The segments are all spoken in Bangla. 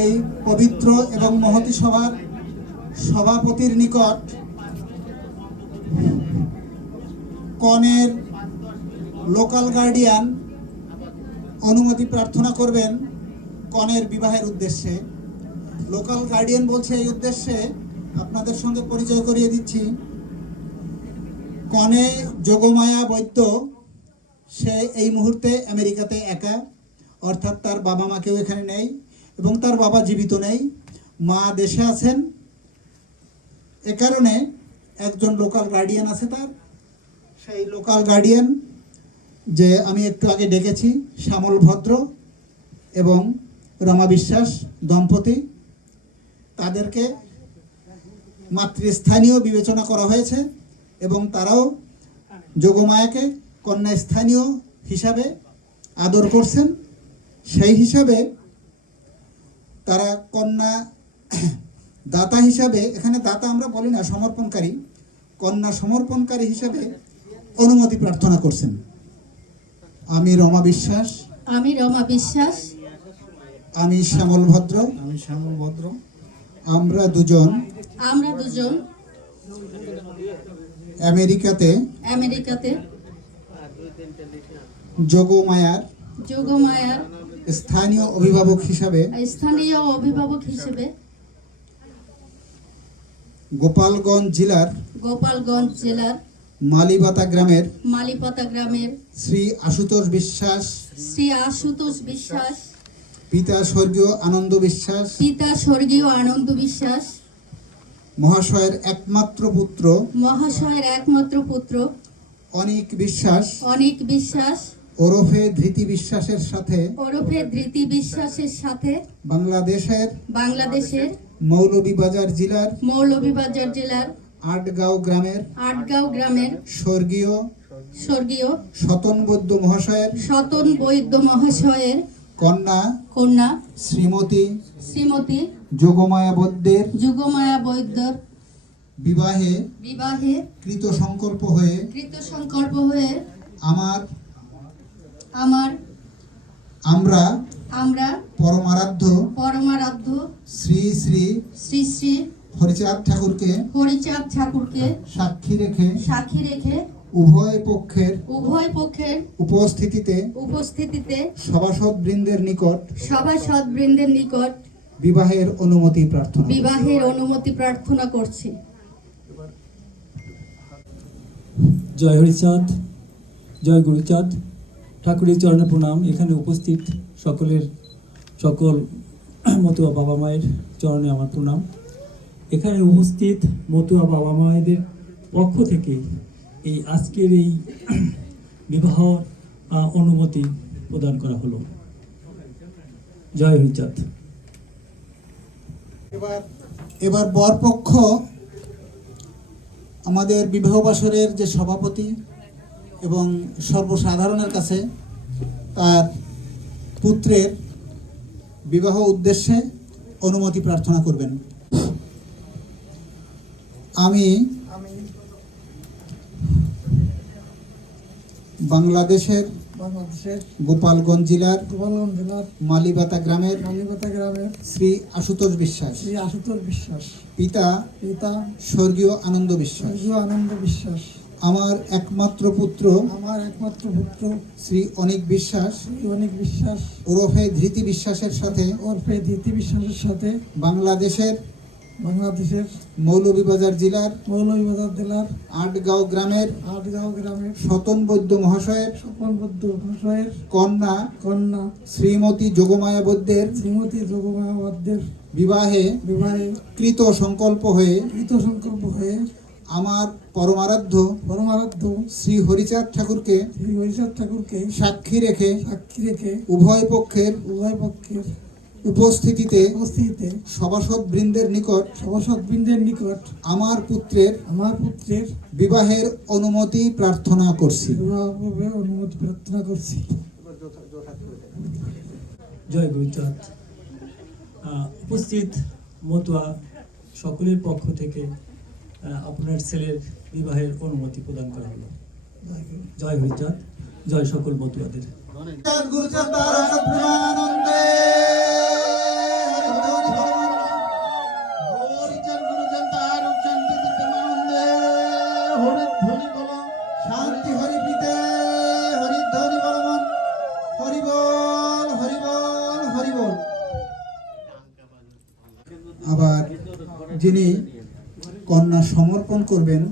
এই পবিত্র এবং মহতী সভার সভাপতির নিকট কনের লোকাল গার্ডিয়ান অনুমতি প্রার্থনা করবেন কনের বিবাহের উদ্দেশ্যে। লোকাল গার্ডিয়ান বলছে এই উদ্দেশ্যে আপনাদের সঙ্গে পরিচয় করিয়ে দিচ্ছি। কনে যোগমায়া বৈদ্য, সে এই মুহূর্তে আমেরিকাতে একা, অর্থাৎ তার বাবা মা কেউ এখানে নেই এবং তার বাবা জীবিত নেই, মা দেশে আছেন। এ কারণে একজন লোকাল গার্ডিয়ান আছে তার। সেই লোকাল গার্ডিয়ান যে আমি একটু আগে ডেকেছি, শ্যামল ভদ্র এবং রমা বিশ্বাস দম্পতি, তাদেরকে মাতৃস্থানীয় বিবেচনা করা হয়েছে এবং তারাও যোগমায়াকে কন্যা স্থানীয় হিসাবে আদর করছেন। সেই হিসাবে তারা কন্যা দাতা হিসাবে, এখানে দাতা আমরা বলি না, সমর্পণকারী, কন্যা সমর্পণকারী হিসাবে অনুমতি প্রার্থনা করছেন। আমি রমা বিশ্বাস, আমি শ্যামল ভদ্র, আমরা দুজন আমেরিকাতে যোগমায়ার স্থানীয় অভিভাবক হিসাবে গোপালগঞ্জ জেলার মালিপাতা গ্রামের শ্রী আশুতোষ বিশ্বাস পিতা স্বর্গীয় আনন্দ বিশ্বাস মহাশয়ের একমাত্র পুত্র অনিক বিশ্বাস ওরফে ধৃতি বিশ্বাসের সাথে বাংলাদেশের মৌলভীবাজার জেলার আটগাঁও গ্রামের স্বর্গীয় সতন বৈদ্য মহাশয়ের কন্যা শ্রীমতী যোগমায়া বৈদ্যর বিবাহে কৃত সংকল্প হয়ে আমরা পরমারাধ্য শ্রী শ্রী হরিচাঁদ ঠাকুরকে সাক্ষী রেখে উভয় পক্ষের উপস্থিতিতে সভাসদ বৃন্দের নিকট বিবাহের অনুমতি প্রার্থনা করছি। জয় হরিচাঁদ, জয় গুরুচাঁদ, ঠাকুরের চরণে প্রণাম। এখানে উপস্থিত সকল মতুয়া বাবা মায়ের চরণে আমার প্রণাম। এখানে উপস্থিত মতুয়া বাবা মায়েদের পক্ষ থেকে এই আজকের এই বিবাহ অনুমতি প্রদান করা হলো। জয় হরিচাঁদ। এবার বরপক্ষ আমাদের বিবাহ বাসরের যে সভাপতি এবং সর্বসাধারণের কাছে তার পুত্রের বিবাহ উদ্দেশ্যে অনুমতি প্রার্থনা করবেন। আমি বাংলাদেশের গোপালগঞ্জ জেলার মালিপাতা গ্রামের শ্রী আশুতোষ বিশ্বাস পিতা স্বর্গীয় আনন্দ বিশ্বাস আমার একমাত্র পুত্র শ্রী অনিক বিশ্বাস ওরফে ধৃতি বিশ্বাসের সাথে বাংলাদেশের মৌলভীবাজার জেলার আটগাঁও গ্রামের সতন বৈদ্য মহাশয়ের কন্যা শ্রীমতী যোগমায়া বৈদ্যের বিবাহে কৃত সংকল্প হয়ে আমার পরমারাধ্য শ্রী হরিচাঁদ ঠাকুরকে সাক্ষী রেখে উভয় পক্ষের উপস্থিতিতে সভাসদ বৃন্দের নিকট আমার পুত্রের বিবাহের অনুমতি প্রার্থনা করছি। জয় গুরুচাঁদ। উপস্থিত মতুয়া সকলের পক্ষ থেকে আপনার ছেলের বিবাহের অনুমতি প্রদান করা হলো। জয় হরিচাঁদ, জয় সকল মতুয়াদের। গুরুচাঁদ আবার যিনি কন্যা সমর্পণ করবেন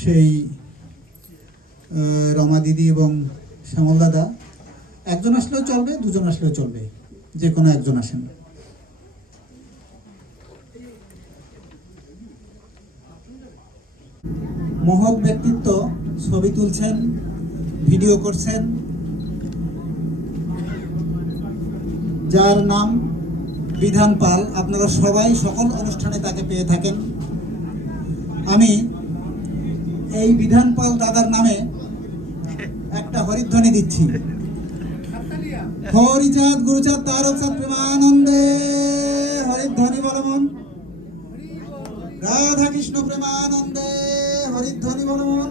সেই রমা দিদি এবং শ্যামল দাদা, একজন আসলেও চলবে, দুজন আসলেও চলবে, যে কোনো একজন আসেন। মহৎ ব্যক্তিত্ব ছবি তুলছেন, ভিডিও করছেন, যার নাম বিধান পাল। আপনারা সবাই সকল অনুষ্ঠানে তাকে পেয়ে থাকেন। আমি এই বিধান পাল দাদার নামে একটা হরিধ্বনি দিচ্ছি। হরিচাঁদ গুরুচাঁদ তারকচাঁদ প্রেমানন্দে, হরিধ্বনি বলমন। রাধা কৃষ্ণ প্রেমানন্দে, হরিধ্বনি বলমন।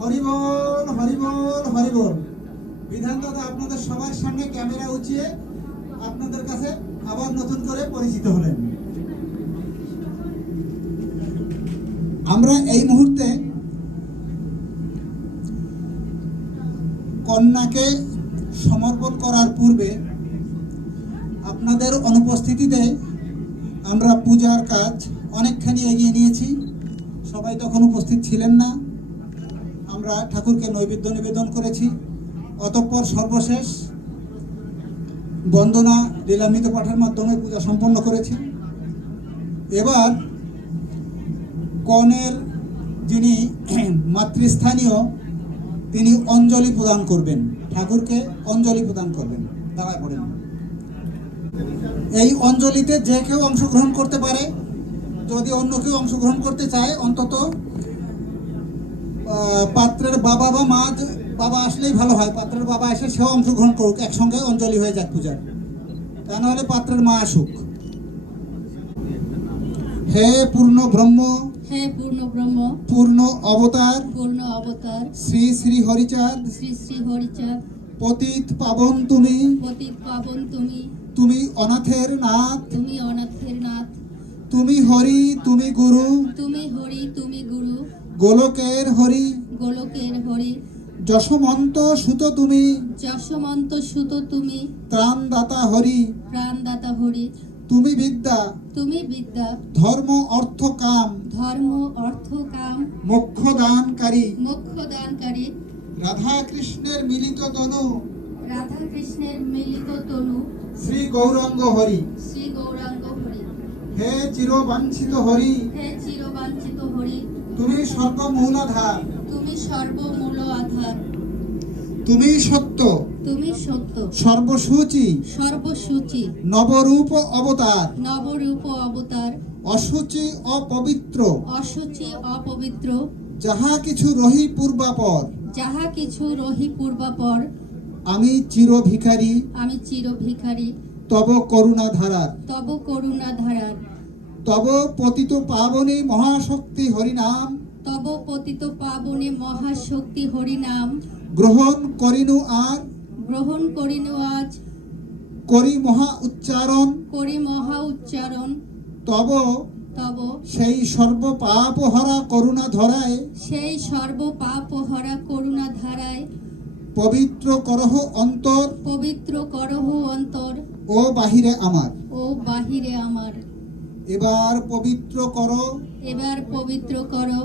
হরিবল হরিবল হরিবল। বিধান দাদা আপনাদের সবার সামনে ক্যামেরা উঁচিয়ে আপনাদের কাছে আবার নতুন করে পরিচিত হলেন। আমরা এই মুহূর্তে কন্যাকে সমর্পণ করার পূর্বে আপনাদের অনুপস্থিতিতে আমরা পূজার কাজ অনেকখানি এগিয়ে নিয়েছি। সবাই তখন উপস্থিত ছিলেন না। আমরা ঠাকুরকে নৈবেদ্য নিবেদন করেছি। অতঃপর সর্বশেষ বন্দনা লীলামৃত পাঠের মাধ্যমে পূজা সম্পন্ন করেছি। এবার কনের যিনি মাতৃস্থানীয়, তিনি অঞ্জলি প্রদান করবেন, ঠাকুরকে অঞ্জলি প্রদান করবেন। দাঁড়ায় পড়েন। এই অঞ্জলিতে যে কেউ অংশগ্রহণ করতে পারে। যদি অন্য কেউ অংশগ্রহণ করতে চায়, অন্তত পাত্রের বাবা বা মা, বাবা আসলেই ভালো হয়, পাত্রের বাবা এসে সেও অংশগ্রহণ করুক, একসঙ্গে অঞ্জলি হয়ে যাক পূজার। তা নাহলে পাত্রের মা আসুক। হে পূর্ণ ব্রহ্ম, হে পূর্ণ ব্রহ্ম, পূর্ণ অবতার, পূর্ণ অবতার, শ্রী শ্রী হরিচাঁদ, শ্রী শ্রী হরিচাঁদ, পতিত পাবন তুমি, পতিত পাবন তুমি, তুমি অনাথের নাথ, তুমি অনাথের নাথ, তুমি হরি, তুমি গুরু, তুমি হরি, তুমি গুরু, গোলকের হরি, গোলকের হরি, যশমন্ত সুত তুমি, যশমন্ত সুত তুমি, ত্রাণদাতা হরি, প্রাণদাতা হরি, তুমি বিদ্যা, তুমি বিদ্যা, ধর্ম অর্থ কাম, ধর্ম অর্থ কাম, মোক্ষ দানকারী, মোক্ষ দানকারী, রাধা কৃষ্ণের মিলিত তনু, রাধা কৃষ্ণের মিলিত তনু, শ্রী গৌরাঙ্গ হরি। শ্রী গৌরাঙ্গ হরি। হে চিরবাঞ্ছিত হরি, হে চিরবাঞ্ছিত হরি, তুমি সর্বমূলাধার, তুমি সর্বমূল আধার, তুমি সত্য, তুমি সত্য, সর্বসূচি, সর্বসূচি, নবরূপ অবতার, নবরূপ অবতার, অসুচি অপবিত্র, অসুচি অপবিত্র, যাহা কিছু রহি পূর্বাপর, যাহা কিছু রহি পূর্বাপর, আমি চির ভিখারি, আমি চির ভিখারি, তব করুণা ধারার, তব করুণা ধারার, তব পতিত পাবনী মহাশক্তি হরিনাম, তব পতিত পাবনে মহাশক্তি হরিনাম, গ্রহণ করিনু আর, গ্রহণ করিনু আজ, করি মহা উচ্চারণ, করি মহা উচ্চারণ, তব তব সেই সর্ব পাপ হরা করুণা ধরায়, সেই সর্ব পাপ হরা করুণা ধারায়, পবিত্র করহ অন্তর, পবিত্র করহ অন্তর, ও বাহিরে আমার। ও বাহিরে আমার। এবার পবিত্র করো এবার পবিত্র করো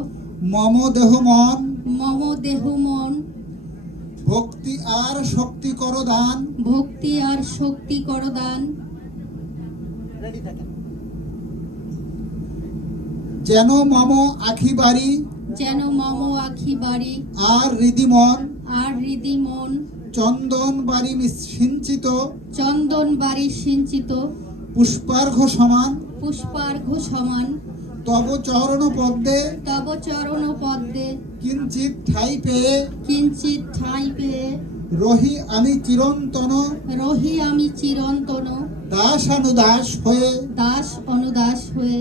মম দেহ মন, মম দেহ মন, ভক্তি আর শক্তি করো দান, ভক্তি আর শক্তি করো দান, যেন মম আখি বাড়ি, যেন মম আখি বাড়ি, আর হৃদি মন, আর হৃদি মন, চন্দন বাড়ি সিঞ্চিত, চন্দন বাড়ি সিঞ্চিত, পুষ্পার্ঘ সমান, পুষ্পার্ঘ সমান, তব চরণ পদ্মে, তব চরণ পদ্মে, কিঞ্চিত ঠাই পেয়ে, কিঞ্চিত ঠাঁই পেয়ে, রহি আমি চিরন্তন, রহি আমি চিরন্তন, দাসানুদাস হয়ে, দাস অনুদাস হয়ে,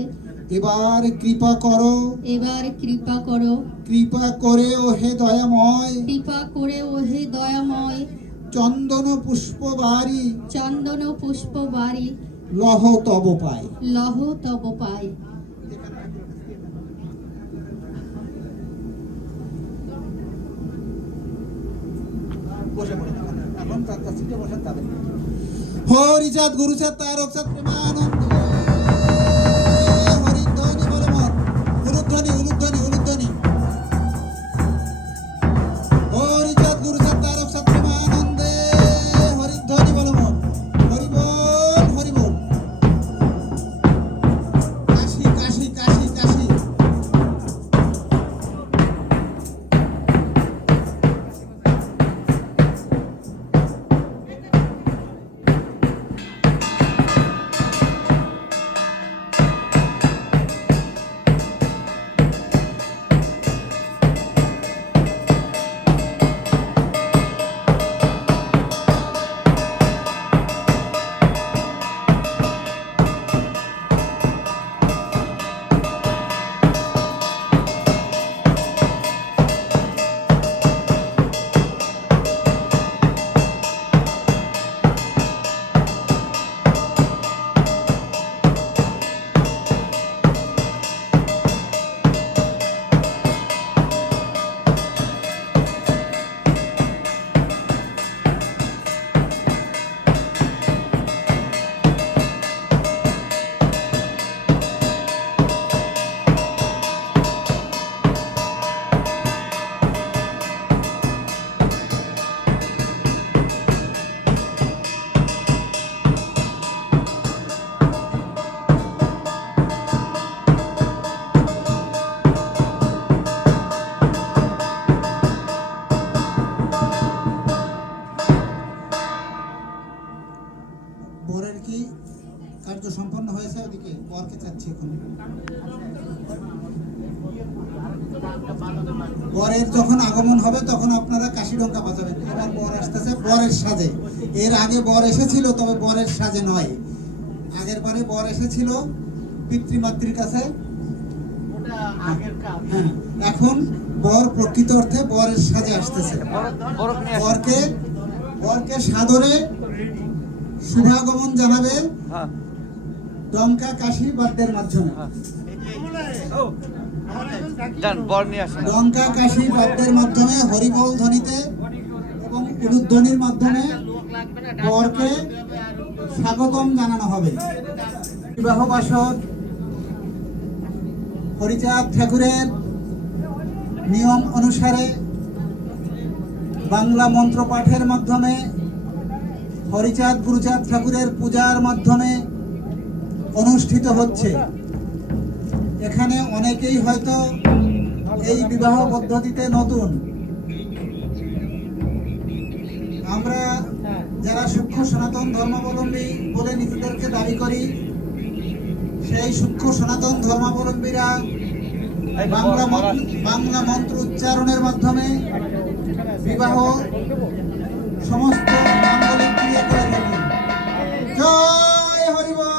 এবার কৃপা করো, এবার কৃপা করো, কৃপা করে ও হে দয়াময়, কৃপা করে ও হে দয়াময়, চন্দন পুষ্প বাড়ি, চন্দন পুষ্প বাড়ি, লহ তব পায়। লহ তব পায়। হরিচাঁদ গুরুচাঁদ তারকচাঁদ প্রেমানন্দে। উলুধ্বনি উলুধ্বনি উলুধ্বনি হরিচাঁদ গুরুচাঁদ তারক ছাত্রমানন্দে হরিধ্বনি বলো মন হরি বল হরি বল কাশি কাশি কাশি কাশি বরের কি কার্য সম্পন্ন হয়েছে? ওদিকে বরকে চাচ্ছি এখন। বরের যখন আগমন হবে তখন আপনারা কাশি ডঙ্কা বাজাবেন। এবার বর আসতেছে বরের সাজে। এর আগে বর এসেছিল, তবে বরের সাজে নয়। আগের বারে বর এসেছিল পিতৃমাতৃর কাছে। হ্যাঁ, এখন বর প্রকৃত অর্থে বরের সাজে আসতেছে। বরকে বরকে সাদরে শুভাগমন জানাবে ডঙ্কা কাশি বাদ্যের মাধ্যমে। ডঙ্কা কাশি বাদ্যের মাধ্যমে হরিবোল ধ্বনিতে এবং উলুধ্বনির মাধ্যমে বরকে স্বাগতম জানানো হবে। বিবাহ বাসর হরিচাঁদ ঠাকুরের নিয়ম অনুসারে বাংলা মন্ত্র পাঠের মাধ্যমে, হরিচাঁদ গুরুচাঁদ ঠাকুরের পূজার মাধ্যমে অনুষ্ঠিত হচ্ছে। এখানে অনেকেই হয়তো এই বিবাহ পদ্ধতিতে নতুন। আমরা যারা সূক্ষ্ম সনাতন ধর্মাবলম্বী বলে নিজেদেরকে দাবি করি, সেই সূক্ষ্ম সনাতন ধর্মাবলম্বীরা বাংলা মন্ত্র উচ্চারণের মাধ্যমে বিবাহ সমস্ত মাঙ্গলিক ক্রিয়া করে থাকি। জয় হরিবল।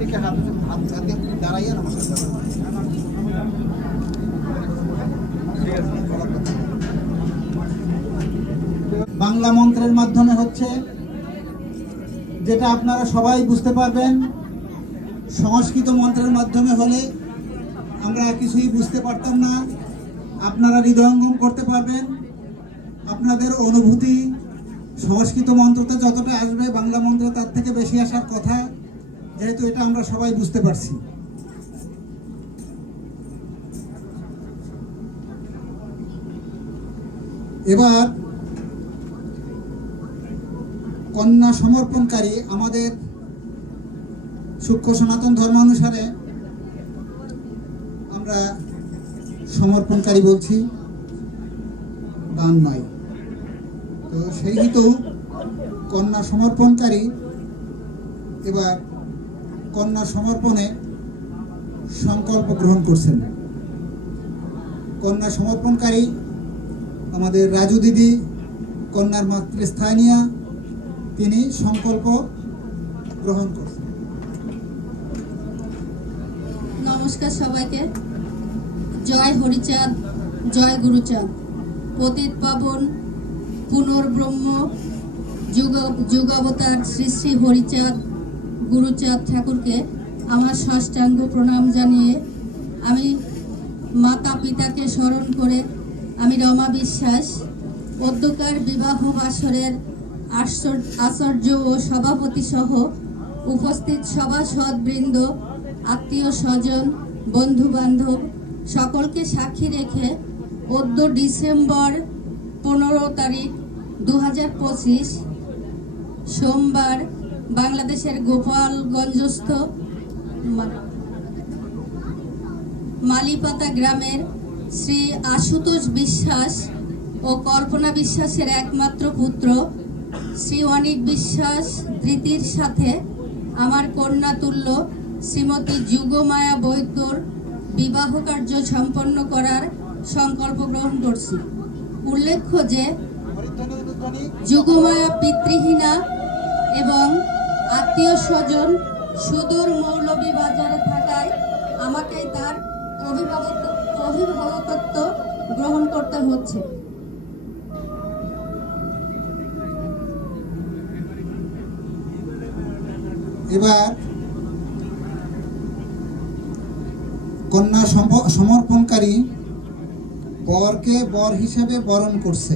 দিকে হাত হাত হাত দিয়ে দাঁড়াইয়া নমস্কার করবেন। বাংলা মন্ত্রের মাধ্যমে হচ্ছে, যেটা আপনারা সবাই বুঝতে পারবেন। সংস্কৃত মন্ত্রের মাধ্যমে হলে আমরা কিছুই বুঝতে পারতাম না। আপনারা হৃদয়ঙ্গম করতে পারবেন। আপনাদের অনুভূতি সংস্কৃত মন্ত্রতে যতটা আসবে, বাংলা মন্ত্রে তার থেকে বেশি আসার কথা, যেহেতু এটা আমরা সবাই বুঝতে পারছি। এবার কন্যা সমর্পণকারী, আমাদের সূক্ষ্ম সনাতন ধর্ম অনুসারে আমরা সমর্পণকারী বলছি, দান নয়। তো সেই হেতু কন্যা সমর্পণকারী এবার কন্যা সমর্পণে সংকল্প গ্রহণ করছেন। কন্যা সমর্পণকারী আমাদের রাজু দিদি, কন্যার মাতৃস্থানীয়া, তিনি সংকল্প গ্রহণ করছেন। নমস্কার সবাইকে। জয় হরিচাঁদ, জয় গুরুচাঁদ। পতিত পাবন পুনর্ব্রহ্ম যুগাবতার শ্রী শ্রী হরিচাঁদ গুরুচাঁদ ঠাকুরকে আমার সাষ্টাঙ্গ প্রণাম জানিয়ে, আমি মাতা পিতাকে স্মরণ করে, আমি রমা বিশ্বাস অধ্যকার বিবাহ বাসরের আচার্য ও সভাপতি সহ উপস্থিত সভাসদবৃন্দ, আত্মীয় স্বজন, বন্ধু বান্ধব সকলকে সাক্ষী রেখে 14 ডিসেম্বর 15 তারিখ 2025 সোমবার বাংলাদেশের গোপালগঞ্জস্থ মালিপাতা গ্রামের শ্রী আশুতোষ বিশ্বাস ও কল্পনা বিশ্বাসের একমাত্র পুত্র শ্রী অনিক বিশ্বাস ধৃতির সাথে আমার কন্যা তুল্য শ্রীমতী যুগমায়া বৈদ্যর বিবাহ কার্য সম্পন্ন করার সংকল্প গ্রহণ করছি। উল্লেখ্য যে যুগমায়া পিতৃহীনা এবং আত্মীয় স্বজন সুদূর মৌলভীবাজারে থাকায় আমাকে তার অভিভাবকত্ব গ্রহণ করতে হচ্ছে। এবার কন্যা সমর্পণকারী বরকে বর হিসেবে বরণ করছে।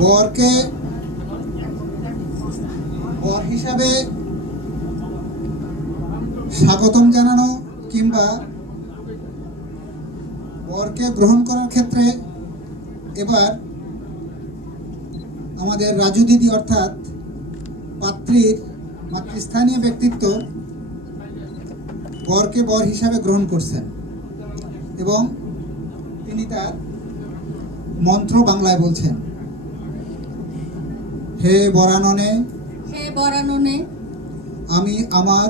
বরকে বর হিসাবে স্বাগতম জানানো কিংবা বরকে গ্রহণ করার ক্ষেত্রে এবার আমাদের রাজু দিদি অর্থাৎ পাত্রীর মাতৃস্থানীয় ব্যক্তিত্ব বরকে বর হিসাবে গ্রহণ করছেন এবং তিনি তার মন্ত্র বাংলায় বলছেন। হে বরাননে, হে বরাননে, আমি আমার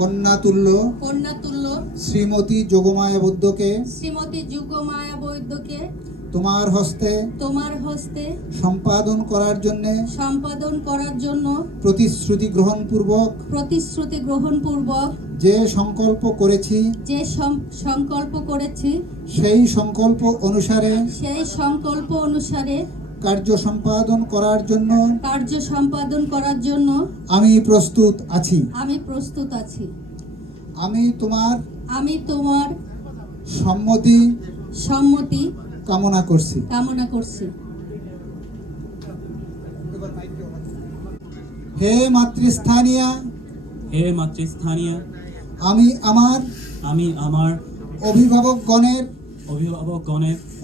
কন্যাতুল্য শ্রীমতী যোগমায়া বৈদ্যকে তোমার হস্তে সম্পাদন করার জন্য প্রতিশ্রুতি গ্রহণ পূর্বক যে সংকল্প করেছি সেই সংকল্প অনুসারে কার্য সম্পাদন করার জন্য আমি প্রস্তুত আছি। আমি তোমার সম্মতি কামনা করছি। হে মাতৃস্থানীয়া, আমি আমার অভিভাবকগণের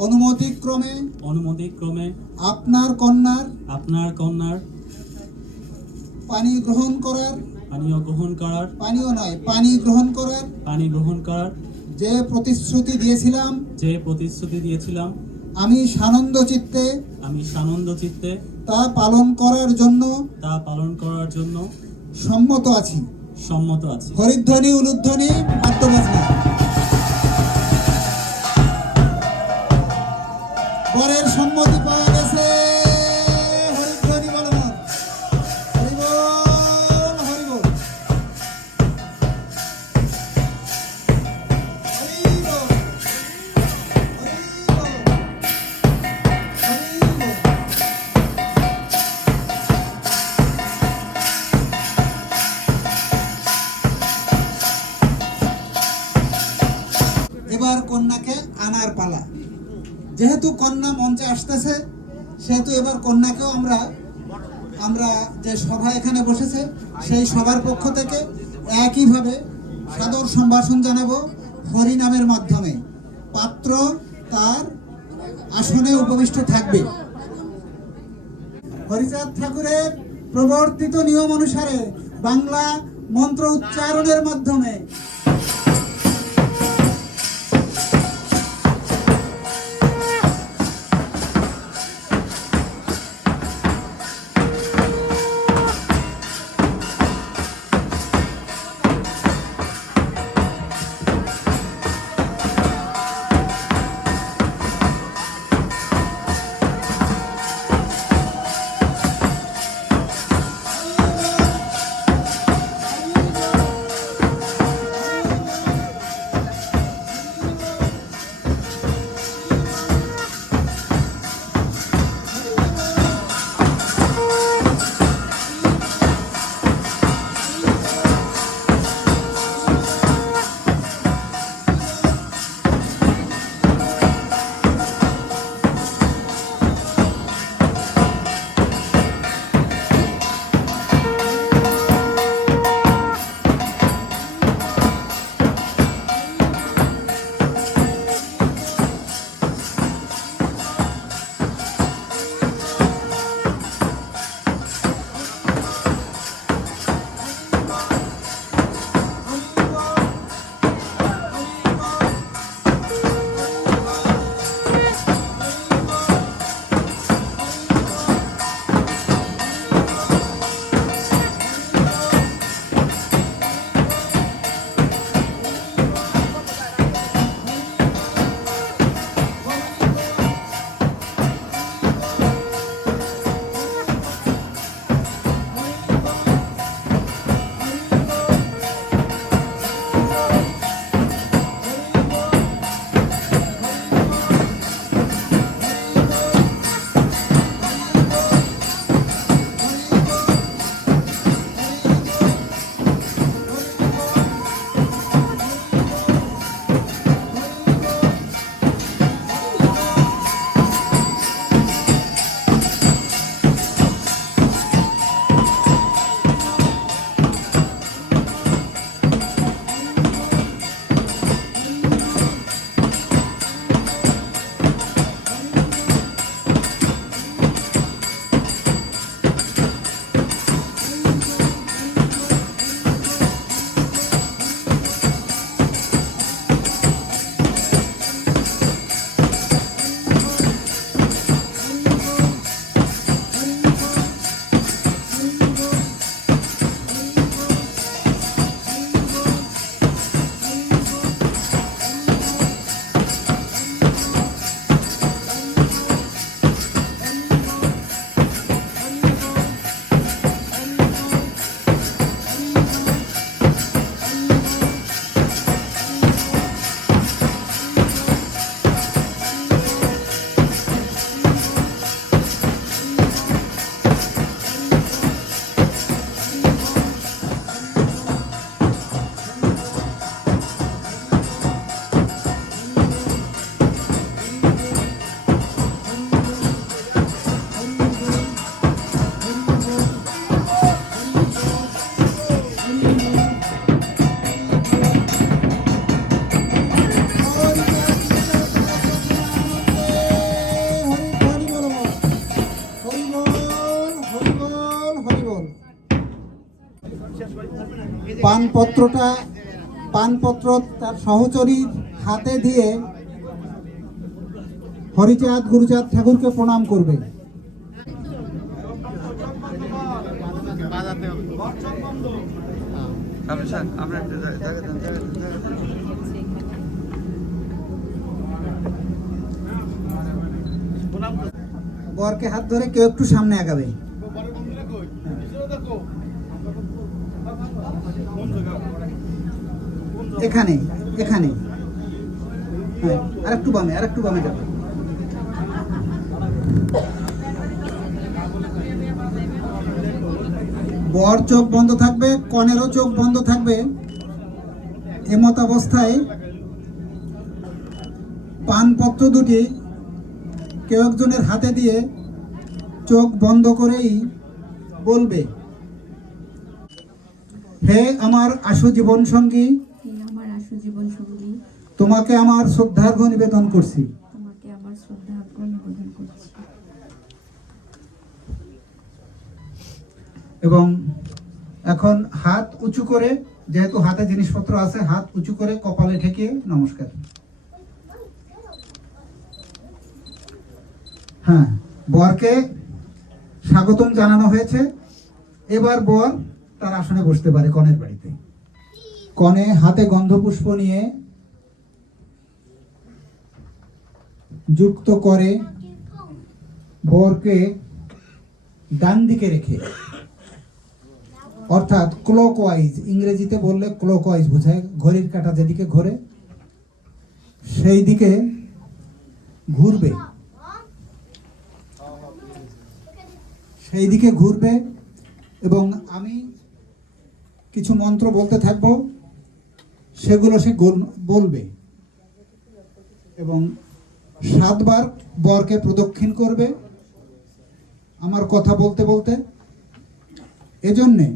অনুমতিক্রমে আপনার কন্যার পানি গ্রহণ করার যে প্রতিশ্রুতি দিয়েছিলাম আমি সানন্দ চিত্তে তা পালন করার জন্য সম্মত আছি। হরিধ্বনি, উলুধ্বনি, বাদ্যবাজনা। বরের সম্মতি পাওয়া গেছে। হরিধ্বনি বলুন। যেহেতু কন্যা মঞ্চে আসতেছে, সেহেতু এবার কন্যাকেও আমরা যে সভা এখানে বসেছে সেই সবার পক্ষ থেকে একইভাবে সাদর সম্ভাষণ জানাবো হরিনামের মাধ্যমে। পাত্র তার আসনে উপবিষ্ট থাকবে। হরিচাঁদ ঠাকুরের প্রবর্তিত নিয়ম অনুসারে বাংলা মন্ত্র উচ্চারণের মাধ্যমে পানপত্র তার সহচরীর হাতে দিয়ে হরিচাঁদ গুরুচাঁদ ঠাকুরকে প্রণাম করবে। বরকে হাত ধরে কেউ একটু সামনে আগাবে। এখানে এখানে হ্যাঁ, আরেকটু বামে যাবে। বর চোখ বন্ধ থাকবে, কনেরও চোখ বন্ধ থাকবে। এমত অবস্থায় পানপত্র দুটি কেউ একজনের হাতে দিয়ে চোখ বন্ধ করেই বলবে, হে আমার আশু জীবন সঙ্গী, হে আমার আশু জীবন সঙ্গী, তোমাকে আমার শ্রদ্ধার্ঘ্য নিবেদন করছি। তোমাকে আমার শ্রদ্ধার্ঘ্য নিবেদন করছি। এবং এখন হাত উঁচু করে, যেহেতু হাতে জিনিসপত্র আছে, হাত উঁচু করে কপালে ঠেকিয়ে নমস্কার। হ্যাঁ, বরকে স্বাগতম জানানো হয়েছে। এবার বর তার আসনে বসতে পারে কনের বাড়িতে। কনে হাতে গন্ধপুষ্প নিয়ে যুক্ত করে বরকে ডান দিকে রেখে, অর্থাৎ ক্লকওয়াইজ, ইংরেজিতে বললে ক্লকওয়াইজ বোঝায়, ঘড়ির কাঁটা যেদিকে ঘোরে সেই দিকে ঘুরবে, সেই দিকে ঘুরবে। এবং আমি কিছু মন্ত্র বলতে থাকবো, সেগুলো সে বলবে এবং 7 বার বরকে প্রদক্ষিণ করবে আমার কথা বলতে বলতে। এজন্যে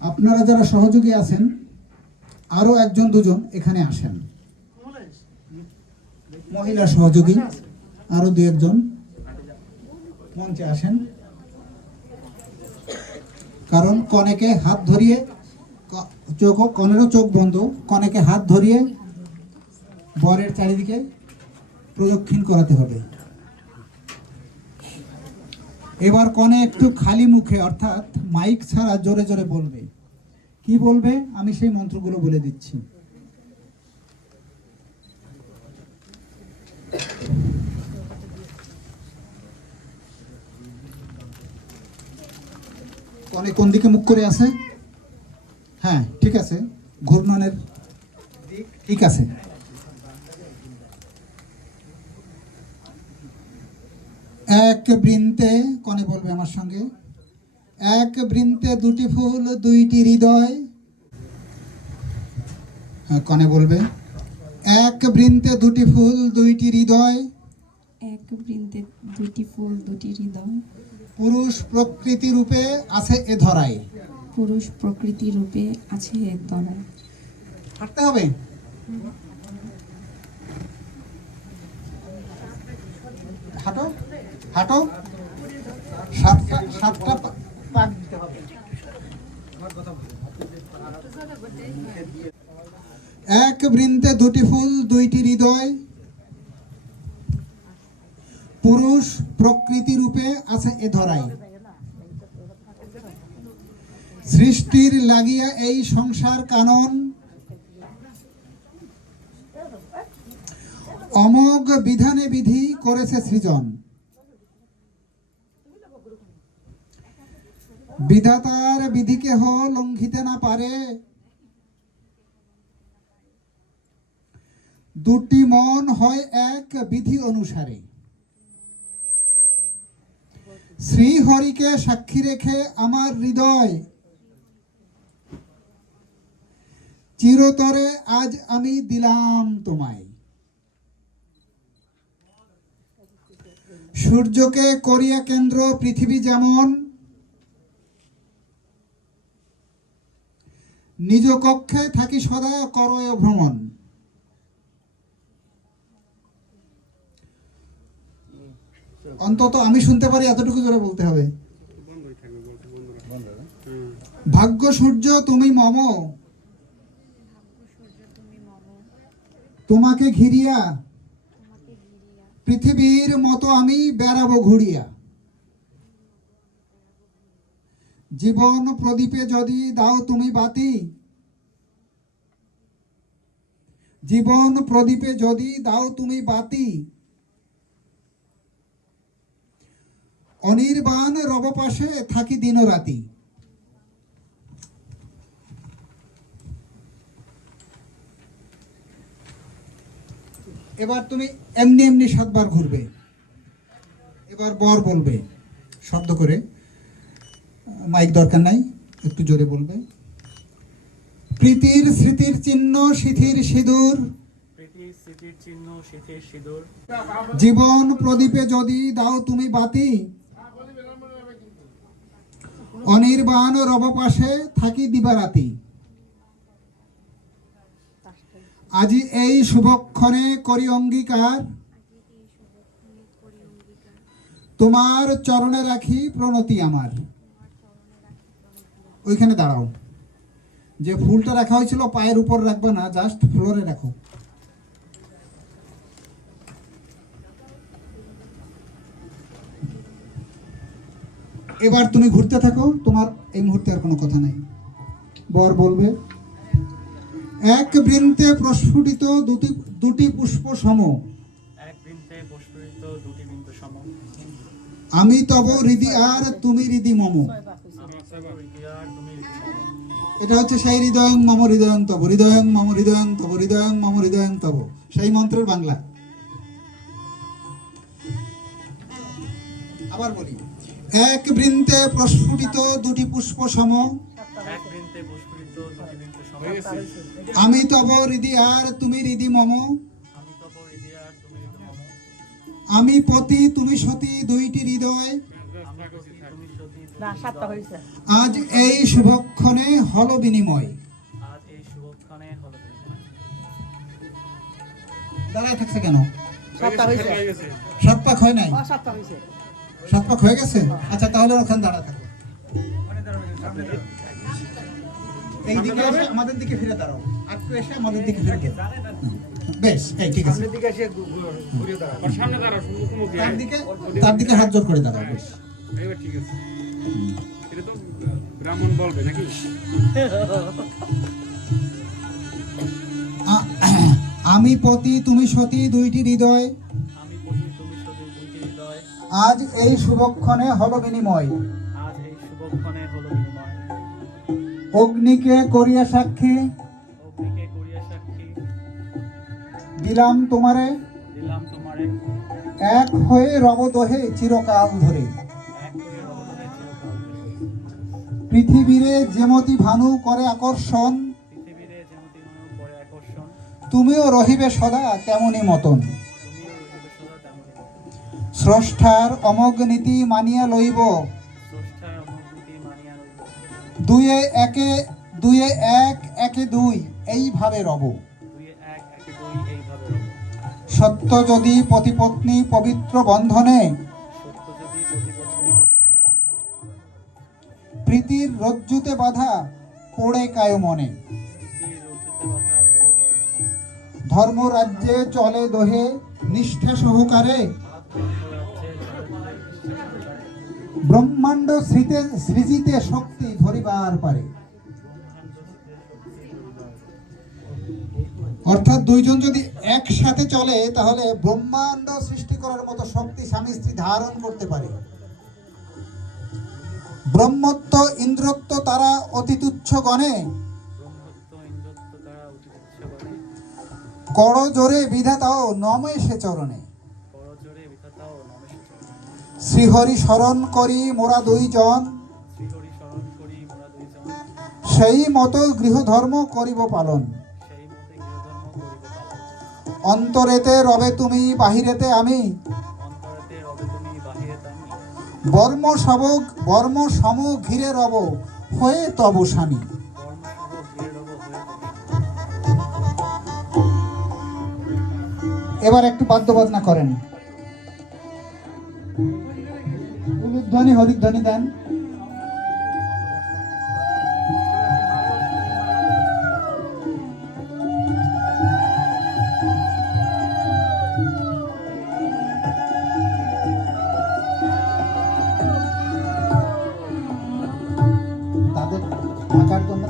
আপনারা যারা সহযোগী আছেন, আরো 1-2 এখানে আসেন, মহিলা সহযোগী আরো 2-1 জন মঞ্চে আসেন। কারণ কনেকে হাত ধরিয়ে, কনেরও চোখ বন্ধ, কনেকে হাত ধরিয়ে বরের চারিদিকে প্রদক্ষিণ করাতে হবে। এবার কনে একটু খালি মুখে, অর্থাৎ মাইক ছাড়া জোরে জোরে বলবে। কি বলবে আমি সেই মন্ত্রগুলো বলে দিচ্ছি। কনে কোন দিকে মুখ করে আছে? হ্যাঁ, ঠিক আছে, ঘূর্ণনের দিক ঠিক আছে। এক বৃন্তে, কনে বলবে আমার সঙ্গে, এক বৃন্তে 2টি ফুল 2টি হৃদয়। হ্যাঁ, কনে বলবে, এক বৃন্তে 2টি ফুল 2টি হৃদয়, এক বৃন্তে 2টি ফুল 2টি হৃদয়, পুরুষ প্রকৃতি রূপে আছে এ ধরায়। পুরুষ প্রকৃতি রূপে আছে এর তলায়। হাঁটতে হবে। হাঁটো হাঁটো, 7টা পাক দিতে হবে। এক বৃন্তে 2টি ফুল 2টি হৃদয়, পুরুষ প্রকৃতি রূপে আছে এ ধরায়। সৃষ্টির লাগিয়া এই সংসার কানন, অমোঘ বিধানে বিধি করেছে সৃজন। বিধাতার বিধি কেহ লঙ্ঘিতে না পারে, 2টি মন হয় এক বিধি অনুসারে। শ্রী হরিকে সাক্ষী রেখে আমার হৃদয়, চিরতরে আজ আমি দিলাম তোমায়। সূর্যকে করিয়া কেন্দ্র পৃথিবী যেমন, নিজ কক্ষে থাকি সদা করয় ভ্রমণ। অন্তত আমি শুনতে পারি এতটুকু জোরে বলতে হবে। ভাগ্য সূর্য তুমি মম, তোমাকে ঘিরিয়া পৃথিবীর মতো আমি বেড়াবো ঘুরিয়া। জীবন প্রদীপে যদি দাও তুমি বাতি, জীবন প্রদীপে যদি দাও তুমি বাতি, অনির্বাণ রব পাশে থাকি দিন রাতি। এবার তুমি এমনি এমনি 7 বার ঘুরবে। এবার বর বলবে শব্দ করে, মাইক দরকার নাই, একটু জোরে বলবে। প্রীতির স্মৃতির চিহ্ন শিথির সিঁদুর, স্মৃতির চিহ্ন, শীতের সিঁদুর। জীবন প্রদীপে যদি দাও তুমি বাতি, অনির্বাণ রব পাশে থাকি দিবারাতি। আজি এই শুভক্ষণে করি অঙ্গীকার, তোমার চরণে রাখি প্রণতি আমার। ওইখানে দাঁড়াও, যে ফুলটা রাখা হয়েছিল পায়ের উপর রাখবে না, জাস্ট ফ্লোরে রাখো। এবার তুমি ঘুরতে থাকো, তোমার এই মুহূর্তে আর কোনো কথা নাই। বর বলবে, এক বৃন্তে প্রস্ফুটিত দুটি পুষ্প সম, এক বৃন্তে প্রস্ফুটিত দুটি বিন্দু সম। আমি তব হৃদি আর তুমি হৃদি মম। আমি তব হৃদয় আর তুমি হৃদয় মম। এটা হচ্ছে সেই হৃদয়ং মম হৃদয়ং তব, হৃদয়ং মম হৃদয়ং তব, হৃদয়ং মম হৃদয়ং তব, সেই মন্ত্রের বাংলা। আবার বলি, এক বৃন্তে প্রস্ফুটিত দুটি পুষ্প সম, এক বৃন্তে প্রস্ফুটিত দুটি বিন্দু সম। আমি তব হৃদি আর তুমি হৃদি মম। আমি তব হৃদয় আর তুমি হৃদয় মম। আমি পতি তুমি সতী দুইটি হৃদয়, আমি পতি তুমি সতী দুটি না, 7টা হৃদয়। হয়েছে। আজ এই শুভক্ষণে হল বিনিময়। আজ এই শুভক্ষণে হলো বিনিময়। দাঁড়ায় থাকছে কেন? 7টা হয়েছে। সাত পাক হয় নাই? 7টা হয়েছে। সাত পাক হয়ে গেছে? আচ্ছা, তাহলে ওখানে দাঁড়া থাকো। এই দিকে এসে আমাদের দিকে ফিরে দাঁড়াও, আর একটু এসে আমাদের দিকে ফিরে দাঁড়াও। বেশ, এই ঠিক আছে। তার দিকে হাত জোর করে দাঁড়াও। বেশ, ঠিক আছে। এটা তো ব্রাহ্মণ বলবে নাকি? আমি পতি তুমি সতী দুইটি হৃদয়, আমি পতি তুমি সতী দুটি হৃদয়। আজ এই শুভক্ষণে হল বিনিময়। আজ এই শুভক্ষণে হলো বিনিময়। অগ্নিকে করিয়া সাক্ষী, অগ্নিকে করিয়া সাক্ষী, দিলাম তোমারে দিলাম তোমারে, এক হয়ে রব দোহে চিরকাল ধরে। এক হয়ে রবদহে চিরকাল ধরে। পৃথিবীরে যেমতি ভানু করে আকর্ষণ, পৃথিবীরে যেমতি মানুষ করে আকর্ষণ, তুমিও রহিবে সদা তেমনি মতন। তুমিও রহিবে সদা তেমনি মতন। স্রষ্টার অমোঘ নীতি মানিয়া লইব, স্রষ্টার অনুভূতি মানিয়া রইব। দুয়ে এক একে দুই এইভাবে রব। দুইয়ে এক, একে দুই এইভাবে রব। সত্য যদি পতিপত্নী পবিত্র বন্ধনে, সত্য যদি প্রতিপত্তি পবিত্র বন্ধনে, প্রীতির রজ্জুতে বাধা পড়ে কায় মনে। প্রীতির রজ্জুতে বাধা পড়ে কর্মে। ধর্মরাজ্যে চলে দোহে নিষ্ঠা সহকারে, ধর্মরাজ্যে চলে নিষ্ঠা। ব্রহ্মাণ্ড সৃজিতে শক্তি ধরিবার পারে। অর্থাৎ দুইজন যদি একসাথে চলে তাহলে ব্রহ্মাণ্ড সৃষ্টি করার মতো শক্তি স্বামী স্ত্রী ধারণ করতে পারে। ব্রহ্মত্ব ইন্দ্রত্ব তারা অতি তুচ্ছ গণে, ব্রহ্মত্ব ইন্দ্রত্ব তারা অতি তুচ্ছ করে। কর জোরে বিধাতাও নমে সে চরণে। করজোড়ে বিধাতাও নমস্য চরণে। শ্রীহরি স্মরণ করি মোরা দুইজন, শ্রীহরি স্মরণ করি মোরা দুইজন। সেই মতো গৃহধর্ম করিব পালন। সেই মতে গৃহধর্ম করিব পালন। অন্তরেতে রবে তুমি বাহিরেতে আমি, অন্তরেতে রবে তুমি বাহিরেতে আমি। বর্ম সম ঘিরে রব হয়ে তব স্বামী। কর্মসহ ঘিরে রব হয়ে তবে। এবার একটু বাদ্য বাজনা করেন, উলুধ্বনি হরিধ্বনি দেন। তাদের ঢাকার জন্য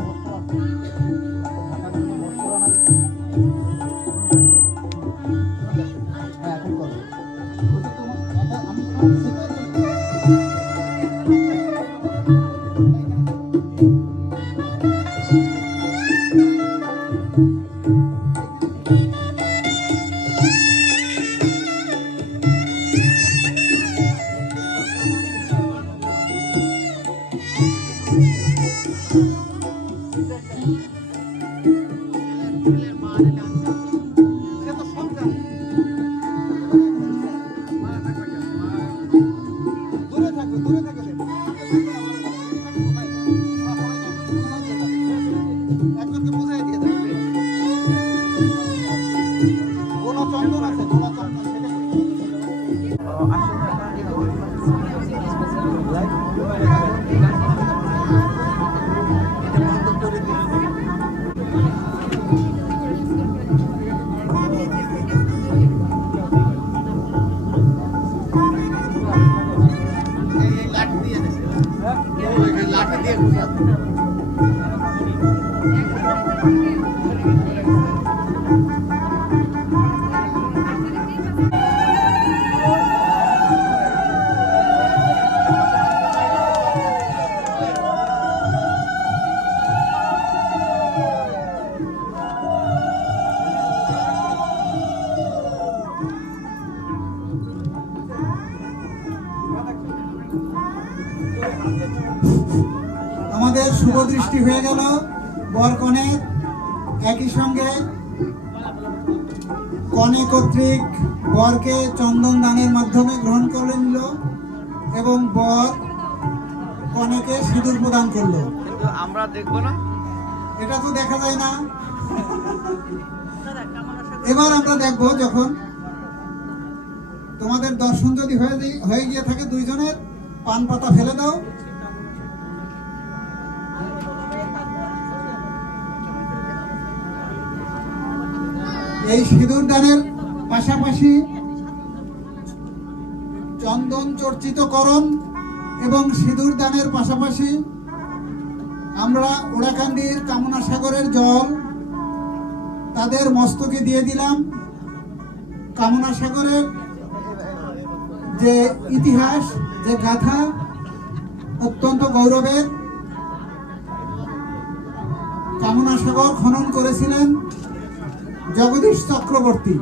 হ্যাঁ, এখন করো। সে তো আমাদের শুভ দৃষ্টি হয়ে গেল। বর কনে একই সঙ্গে কনে কর্তৃক বরকে চন্দন দানের মাধ্যমে গ্রহণ করে নিল এবং বর কনেকে সিঁদুর প্রদান করলো। কিন্তু আমরা দেখবো না। এটা তো দেখা যায় না। এবার আমরা দেখবো, যখন তোমাদের দর্শন যদি হয়ে গিয়ে থাকে, দুইজনের পান পাতা ফেলে দাও। এই সিঁদুর দানের পাশাপাশি চন্দন চর্চিতকরণ এবং সিঁদুর দানের পাশাপাশি আমরা ওড়াকান্দির কামনা সাগরের জল তাদের মস্তকে দিয়ে দিলাম। কামনা সাগরের যে ইতিহাস, যে গাথা অত্যন্ত গৌরবের। কামনা সাগর খনন করেছিলেন জগদীশ চক্রবর্তী।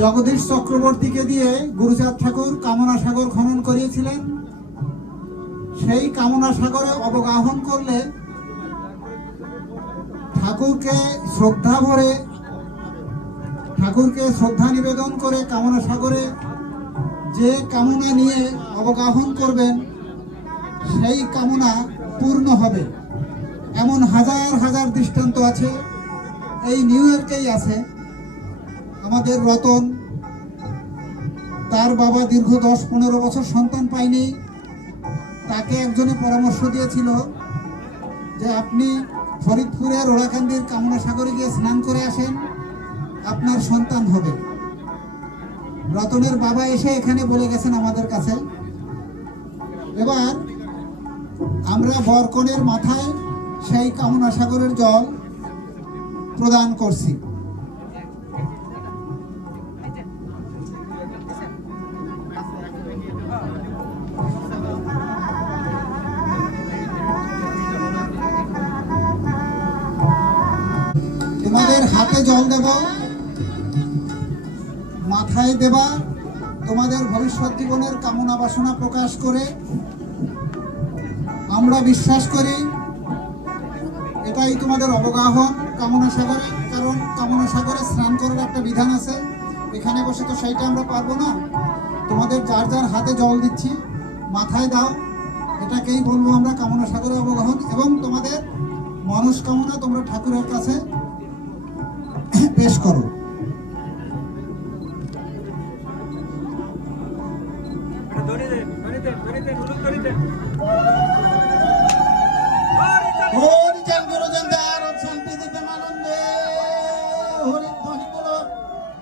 জগদীশ চক্রবর্তীকে দিয়ে গুরুচাঁদ ঠাকুর কামনা সাগর খনন করিয়েছিলেন। সেই কামনা সাগরে অবগাহন করলে ঠাকুরকে শ্রদ্ধা নিবেদন করে কামনা সাগরে যে কামনা নিয়ে অবগাহন করবেন সেই কামনা পূর্ণ হবে, এমন হাজার হাজার দৃষ্টান্ত আছে। এই নিউ ইয়র্কেই আছে। আমাদের রতন, তার বাবা দীর্ঘ 10-15 বছর সন্তান পায়নি। তাকে একজনে পরামর্শ দিয়েছিল যে আপনি ফরিদপুরের ওড়াকান্দির কামনা সাগরে গিয়ে স্নান করে আসেন, আপনার সন্তান হবে। রতনের বাবা এসে এখানে বলে গেছেন আমাদের কাছে। এবার আমরা বরকনের মাথায় সেই কামনা সাগরের জল প্রদান করছি। তোমাদের হাতে জল দেব, মাথায় দেবা, তোমাদের ভবিষ্যৎ জীবনের কামনা বাসনা প্রকাশ করে। আমরা বিশ্বাস করি এটাই তোমাদের অবগাহন কামনা সাগরে। কারণ কামনা সাগরে স্নান করার একটা বিধান আছে, এখানে বসে তো সেইটা আমরা পারবো না। তোমাদের যার যার হাতে জল দিচ্ছি, মাথায় দাও, এটাকেই বলবো আমরা কামনা সাগরে অবগাহন। এবং তোমাদের মনস্কামনা তোমরা ঠাকুরের কাছে পেশ করো। হরিচাঁদ গুরুজন তার শান্তি দিতে আনন্দে, হরিধ্বনি বলো।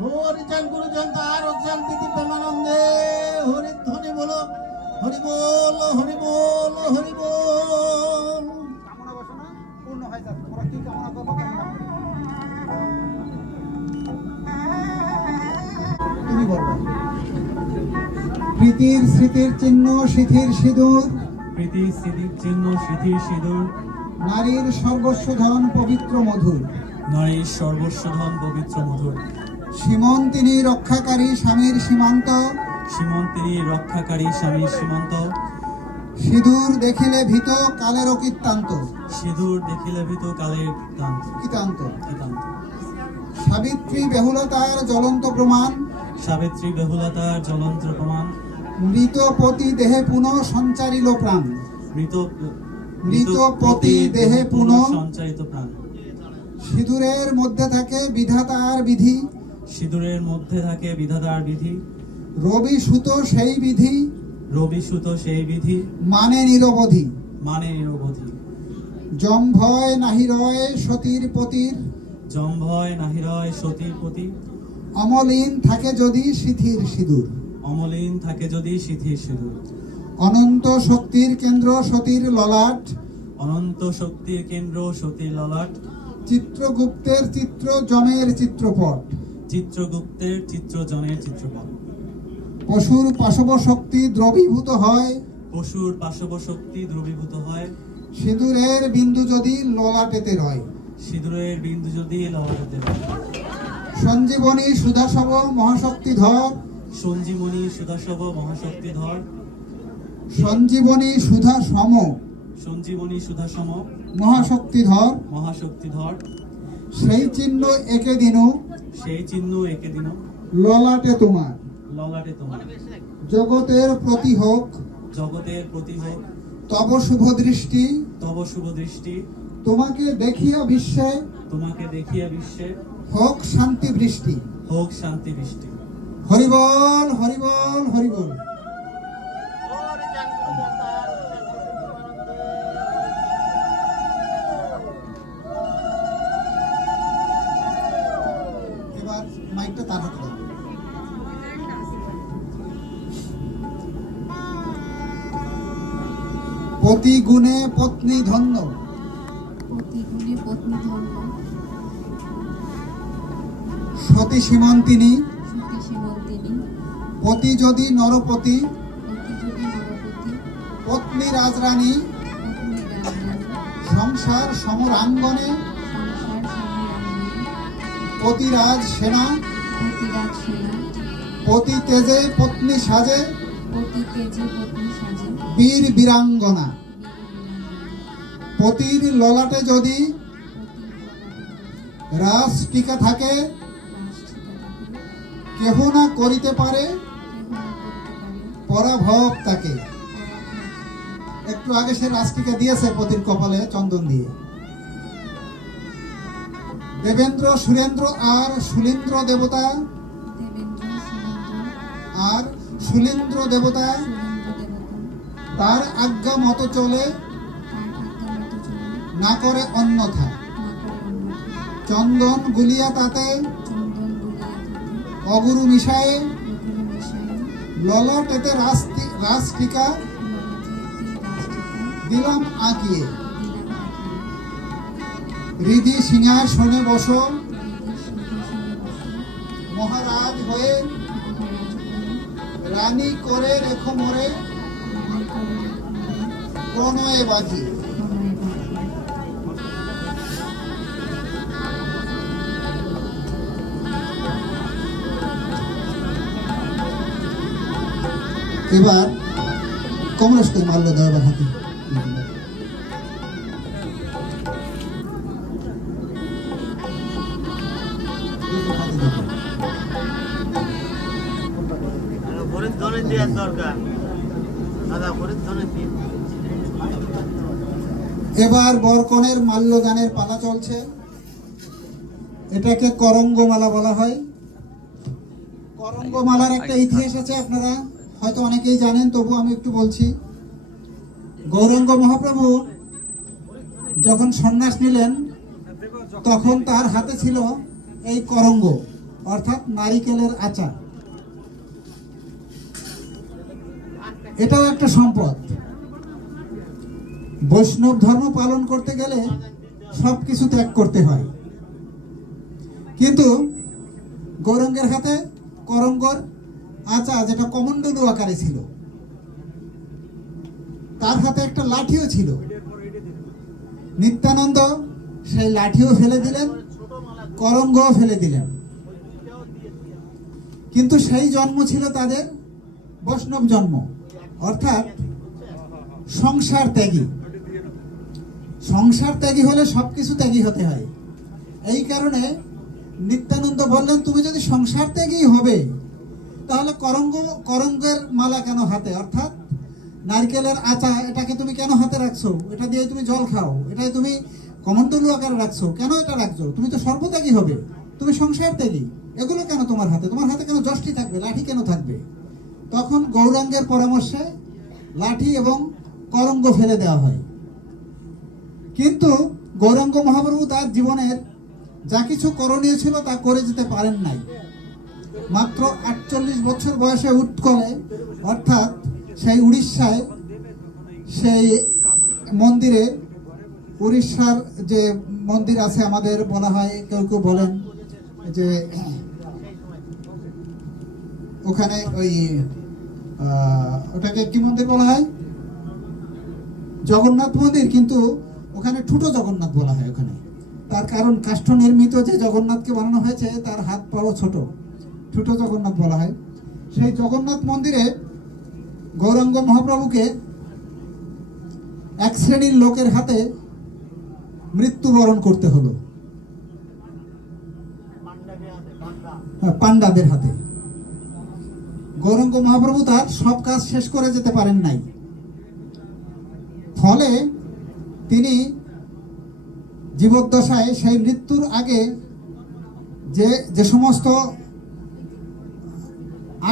হরিচাঁদ গুরুজন তার শান্তি দিতে আনন্দে, হরিধ্বনি বলো। হরি বল, হরি বল, হরি বল। কামনা বাসনা পূর্ণ হয়ে যাবে। তোমরা কি কামনা করবো? তুমি বলো। প্রীতির স্মৃতির চিহ্ন সিথির সিঁদুর, প্রীতির স্মৃতির চিহ্ন সিথির সিঁদুর, নারীর সর্বস্ব ধন পবিত্র মধুর, নারীর সর্বস্ব ধন পবিত্র মধুর। সীমন্তিনী রক্ষাকারী স্বামীর সীমান্ত, সীমন্তিনী রক্ষাকারী স্বামীর সীমান্ত। সিঁদুর দেখিলে ভীত কালের কীর্তান্ত, সিঁদুর দেখিলে ভীত কালের কীর্তান্ত। কীর্তান্ত। সাবিত্রী বেহুলতার জ্বলন্ত প্রমাণ, সাবিত্রী বেহুলতার জ্বলন্ত প্রমাণ। মৃত পতি দেহে পুনঃ সঞ্চারিল প্রাণ, মৃত পতি দেহে পুনঃ সঞ্চারিত প্রাণ। সিঁদুরের মধ্যে থাকে বিধাতার বিধি, সিঁদুরের মধ্যে থাকে বিধাতার বিধি। রবি সুত সেই বিধি, রবি সুত সেই বিধি, মানে নিরবধি। মানে নিরবধি। জম্ভয় নাহি রয় সতীর পতির, জম্ভয় নাহি রয় সতীর প্রতি। অমলিন থাকে যদি সিথির সিঁদুর, অমলিন থাকে যদি সিথির সিঁদুর। অনন্ত শক্তির কেন্দ্র সতীর ললাট, অনন্ত শক্তির কেন্দ্র সতীর ললাট, চিত্রগুপ্তের চিত্র জমের চিত্রপট, চিত্রগুপ্তের চিত্রজনের চিত্রপট। পশুর পাশব শক্তি দ্রবীভূত হয়, পশুর পাশব শক্তি দ্রবীভূত হয়, সিঁদুরের বিন্দু যদি ললাটেতে রয়। সিঁদুরের বিন্দু যদি ললাটেতে রয়। সঞ্জীবনী সুধাসব মহাশক্তিধর, সঞ্জীবনী সুধাসব মহাশক্তিধর, সঞ্জীবনী সুধা সম সঞ্জীবনী সুধাসম মহাশক্তিধর, মহাশক্তিধর। সেই চিহ্ন একে দিনু সেই চিহ্ন একে দিন ললাটে তোমার। ললাটে তোমার। জগতের প্রতি হোক জগতের প্রতি হোক তব শুভ দৃষ্টি, তব শুভ দৃষ্টি। তোমাকে দেখিয়া বিশ্বে তোমাকে দেখিয়া বিশ্বে হোক শান্তি বৃষ্টি। হোক শান্তি বৃষ্টি। হরিবল হরিবল হরিবল। এবার মাইকটা তার হাতে দাও। পতি গুণে পত্নী ধন্য, প্রতিগুণে পত্নী ধর্ম, সতী সীমন্তিনী, সতী সীমন্তিনী, পতি যদি নরপতি, প্রতিযোগী নরপতি, পত্নী রাজরানী, পত্নী রাজরানী, সংসার সমরাঙ্গনে, সংসার সমরাঙ্গনে, পতিরাজ সেনা, পতিরাজ সেনা, পতি তেজে পত্নী সাজে, পতি তেজে পত্নী সাজে, বীর বীরাঙ্গনা। বীর বীরাঙ্গনা, পতির ললাটে যদি পতির ললাটে রাস টিকা থাকে, রাষ্ট্রিকা থাকে, কেহ না করিতে পারে কেহ না করতে পারে, পরাভব তাকে। পরাভব একটু আগে সে রাষ্ট্রিকা দিয়েছে পতির কপালে চন্দন দিয়ে। দেবেন্দ্র সুরেন্দ্র আর শুলীন্দ্র দেবতা, দেবেন্দ্র সুরেন্দ্র আর শুলীন্দ্র দেবতা সুরেন্দ্র দেবতা, তার আজ্ঞা মতো চলে, তার আজ্ঞা মতো চলে, না করে অন্যথা। না করে অন্যথা, চন্দন গুলিয়া তাতে চন্দন গুলিয়া থাকে, অগুরু মিশায়ে, অগুরু মিশায়ে, ললাটেতে রাষ্ট্রিকা ললাটে রাষ্ট্রিকা দিলাম আঁকিয়ে। দিলাম আঁকিয়ে, হৃদি সিংহাসনে বস, হৃদয় সিংহাসনে বসে, মহারাজ হয়ে মহারাজ হয়ে, রানী করে রেখো মোরে, রানী করে রেখো মোরে, প্রণয়ে বাজি। প্রণয়ে বাঁধি। এবার কমলেশকে মাল্য দেওয়ার হাতে ফরিদগঞ্জে দেওয়ার দরকার দাদা, ফরিদগঞ্জে দিয়ে। এবার বরকনের মাল্যদানের পালা চলছে। এটাকে করঙ্গমালা বলা হয়। করঙ্গমালার একটা ইতিহাস আছে, আপনারা হয়তো অনেকেই জানেন, তবু আমি একটু বলছি। গৌরাঙ্গ মহাপ্রভু যখন সন্ন্যাস নিলেন তখন তার হাতে ছিল এই করঙ্গ, অর্থাৎ নারিকেলের আচা। এটাও একটা সম্পদ। বৈষ্ণব ধর্ম পালন করতে গেলে সবকিছু ত্যাগ করতে হয়, কিন্তু গৌরাঙ্গের হাতে করঙ্গর আচা, যেটা কমণ্ডলু আকারে ছিল, তার হাতে একটা লাঠিও ছিল। নিত্যানন্দ সেই লাঠিও ফেলে দিলেন, করঙ্গও ফেলে দিলেন। কিন্তু সেই জন্ম ছিল তাদের বৈষ্ণব জন্ম, অর্থাৎ সংসার ত্যাগী। সংসার ত্যাগী হলে সবকিছু ত্যাগী হতে হয়। এই কারণে নিত্যানন্দ বললেন, তুমি যদি সংসার ত্যাগী হবে তাহলে করঙ্গের মালা কেন হাতে, অর্থাৎ নারকেলের আচা, এটাকে তুমি কেন হাতে রাখছো? এটা দিয়ে তুমি জল খাও, এটাই তুমি কমণ্ডলু আকারে রাখছো, কেন এটা রাখছো? তুমি তো সর্বত্যাগী হবে, তুমি সংসার ত্যাগী, এগুলো কেন তোমার হাতে? তোমার হাতে কেন যষ্টি থাকবে, লাঠি কেন থাকবে? তখন গৌরাঙ্গের পরামর্শে লাঠি এবং করঙ্গ ফেলে দেওয়া হয়। কিন্তু গৌরাঙ্গ মহাপ্রভু তার জীবনের যা কিছু করণীয় ছিল তা করে যেতে পারেন নাই। মাত্র 48 বছর বয়সে উৎকলে, অর্থাৎ সেই উড়িষ্যায় সেই মন্দিরে, উড়িষ্যার যে মন্দির আছে আমাদের বলা হয়, কেউ কেউ বলেন যে ওখানে ওই ওটাকে কি মন্দির বলা হয়, জগন্নাথ মন্দির, কিন্তু ওখানে ঠুটো জগন্নাথ বলা হয় ওখানে। তার কারণ কাষ্ঠ নির্মিত যে জগন্নাথকে বানানো হয়েছে তার হাত পাও ছোট, ঠুটো জগন্নাথ বলা হয়। সেই জগন্নাথ মন্দিরে গৌরাঙ্গ মহাপ্রভুকে এক শ্রেণীর লোকের হাতে মৃত্যুবরণ করতে হলো, পাণ্ডাদের হাতে। গৌরাঙ্গ মহাপ্রভু তার সব কাজ শেষ করে যেতে পারেন নাই, ফলে তিনি জীবদ্দশায় সেই মৃত্যুর আগে যে সমস্ত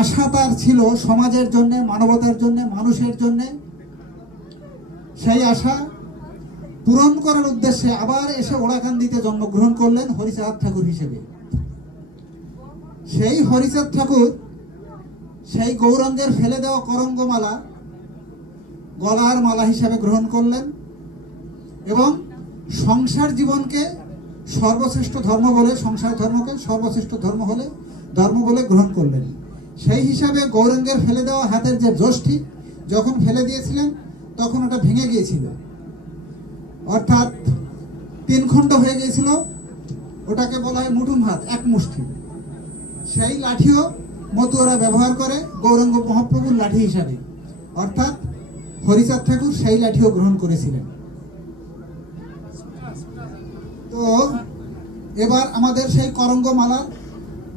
আশা তার ছিল সমাজের জন্য, মানবতার জন্য, মানুষের জন্য, সেই আশা পূরণ করার উদ্দেশ্যে আবার এসে ওড়াকান্দিতে জন্মগ্রহণ করলেন হরিচাঁদ ঠাকুর হিসেবে। সেই হরিচাঁদ ঠাকুর সেই গৌরাঙ্গের ফেলে দেওয়া করঙ্গমালা গলার মালা হিসাবে গ্রহণ করলেন এবং সংসার জীবনকে সর্বশ্রেষ্ঠ ধর্ম বলে, সংসার ধর্মকে সর্বশ্রেষ্ঠ ধর্ম বলে গ্রহণ করলেন। সেই হিসাবে গৌরাঙ্গের ফেলে দেওয়া হাতের যে যষ্টি, যখন ফেলে দিয়েছিলেন তখন ওটা ভেঙে গিয়েছিল, অর্থাৎ 3 খণ্ড হয়ে গিয়েছিল। ওটাকে বলা হয় মুঠুম হাত, এক মুষ্টি। সেই লাঠিও মতুয়ারা ব্যবহার করে গৌরাঙ্গ মহাপ্রভুর লাঠি হিসাবে, অর্থাৎ হরিচাঁদ ঠাকুর সেই লাঠিও গ্রহণ করেছিলেন। তো এবার আমাদের সেই করঙ্গমালার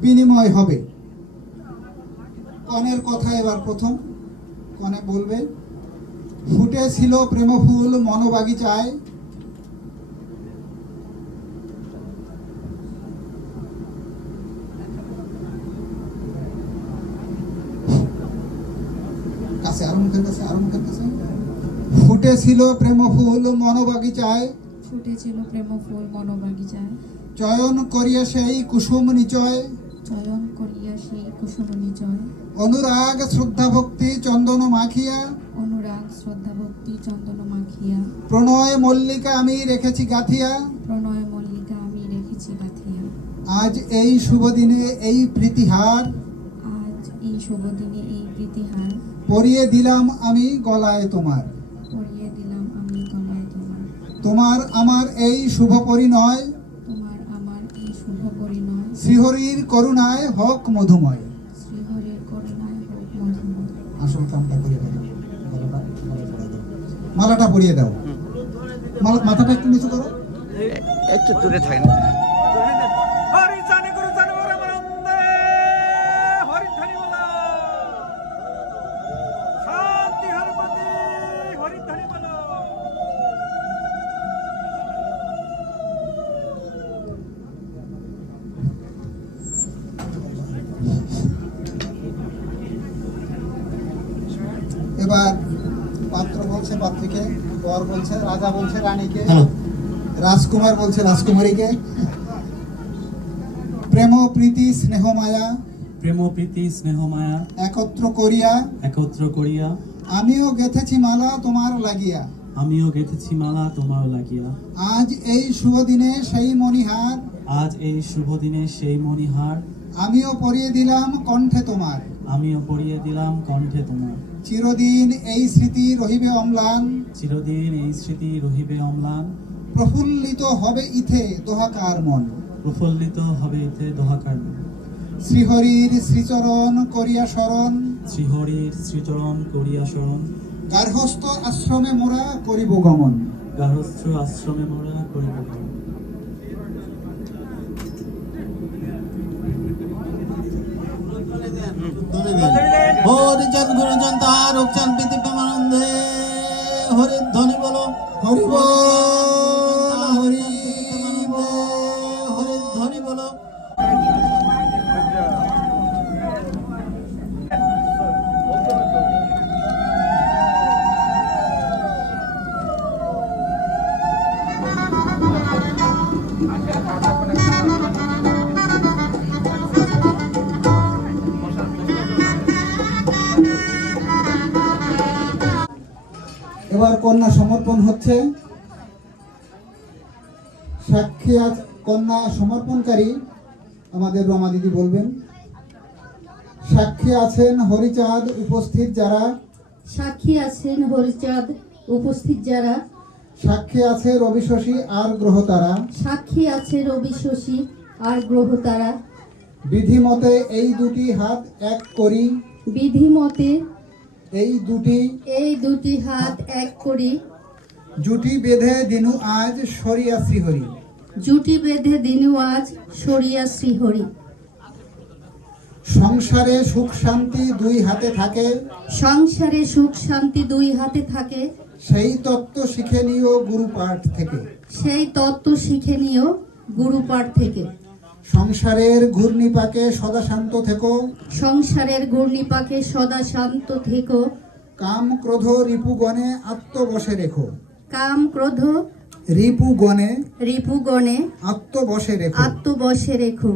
বিনিময় হবে। কনের কথা এবার প্রথম কনে বলবে, ফুটেছিল প্রেম ফুল মনোবাগিচায়, কাছে আর মুখের কাছে, ফুটেছিল প্রেম ফুল মনোবাগিচায়, ফুটেছিল প্রেম ফুল মনোবাগিচায়, চয়ন করিয়া সেই কুসুম নিচয়, চয়ন করিয়া সেই কুসুম নিচয়, অনুরাগ শ্রদ্ধা ভক্তি চন্দন মাখিয়া, অনুরাগ শ্রদ্ধা ভক্তি চন্দন মাখিয়া, প্রণয় মল্লিকা আমি রেখেছি গাথিয়া, প্রণয় মল্লিকা আমি রেখেছি গাথিয়া। আজ এই শুভ দিনে এই প্রীতিহার, আজ এই শুভ দিনে এই প্রীতিহার, পরিয়ে দিলাম আমি গলায় তোমার, পরিয়ে দিলাম আমি গলায় তোমার, তোমার আমার এই শুভ পরিণয়, তোমার আমার এই শুভ পরিণয়, শ্রীহরির করুণায় হক মধুময়। শ্রীহরির করুণায় হোক মধুময়। আসল কামটা করিয়ে দাও, মালাটা পরিয়ে দাও, মাথাটা একটু নিচু করো, একটু দূরে থাকেন। হরিচানি গুরু চানি বরে বন্দে হরিধ্বনি বলো, শান্তি হরপতি হরিধ্বনি বলো। এবার পাত্র বলছে পাত্রীকে, বর বলছে রাজা, বলছে রানীকে, রাজকুমার বলছে রাজকুমারীকে, প্রেম প্রীতি স্নেহ মায়া, প্রেম প্রীতি স্নেহ মায়া একত্র করিয়া, একত্র করিয়া, আমিও গেথেছি মালা তোমার লাগিয়া, আমিও গেঁথেছি মালা তোমার লাগিয়া। আজ এই শুভ দিনে সেই মণিহার, আজ এই শুভ দিনে সেই মণিহার, আমিও পরিয়ে দিলাম কণ্ঠে তোমার, আমিও পরিয়ে দিলাম কণ্ঠে তোমার। চিরদিন এই স্মৃতি রহিবে অম্লান, চিরদিন এই স্মৃতি রহিবে অম্লান, প্রফুল্লিত হবে ইথে দোহাকার মন, প্রফুল্লিত হবে এতে দোহাকার মন। শ্রীহরির শ্রীচরণ করিয়া শরণ, শ্রীহরির শ্রীচরণ করিয়া শরণ, গার্হস্থ আশ্রমে মোরা করিব গমন। গার্হস্থ্য আশ্রমে মোরা করিব গমন। হরিচাঁদ গুরুজন তার রূপচাঁদ প্রীতি প্রেমানন্দে হরিধ্বনি বলো, হরি বল, হরি হরিধ্বনি বলো। এবার কন্যা সমর্পণ হচ্ছে। সাক্ষী কন্যা সমর্পণকারী আমাদের রমা দিদি বলবেন। সাক্ষী আছেন হরিচাঁদ, উপস্থিত যারা। সাক্ষী আছেন হরিচাঁদ, উপস্থিত যারা। সাক্ষী আছে রবি শশী আর গ্রহতারা। সাক্ষী আছে রবি শশী আর গ্রহতারা। বিধিমতে এই দুটি হাত এক করি। বিধিমতে এই দুটি হাত এক করি। জুটি বেঁধে দিনু আজ সরিয়া শ্রীহরি। জুটি বেঁধে দিনু আজ সরিয়া শ্রীহরি। সংসারে সুখ শান্তি দুই হাতে থাকে। সংসারে সুখ শান্তি দুই হাতে থাকে। সেই তত্ত্ব শিখে নিও গুরু পাঠ থেকে। সেই তত্ত্ব শিখে নিও গুরু পাঠ থেকে। সংসারের ঘূর্ণিপাকে সদা শান্ত থেকো। সংসারের ঘূর্ণিপাকে সদা শান্ত থেকো। কাম ক্রোধ রিপুগণে আত্মবশে রেখো। কাম ক্রোধ রিপুগণে আত্মবশে রেখো। আত্মবশে রেখো।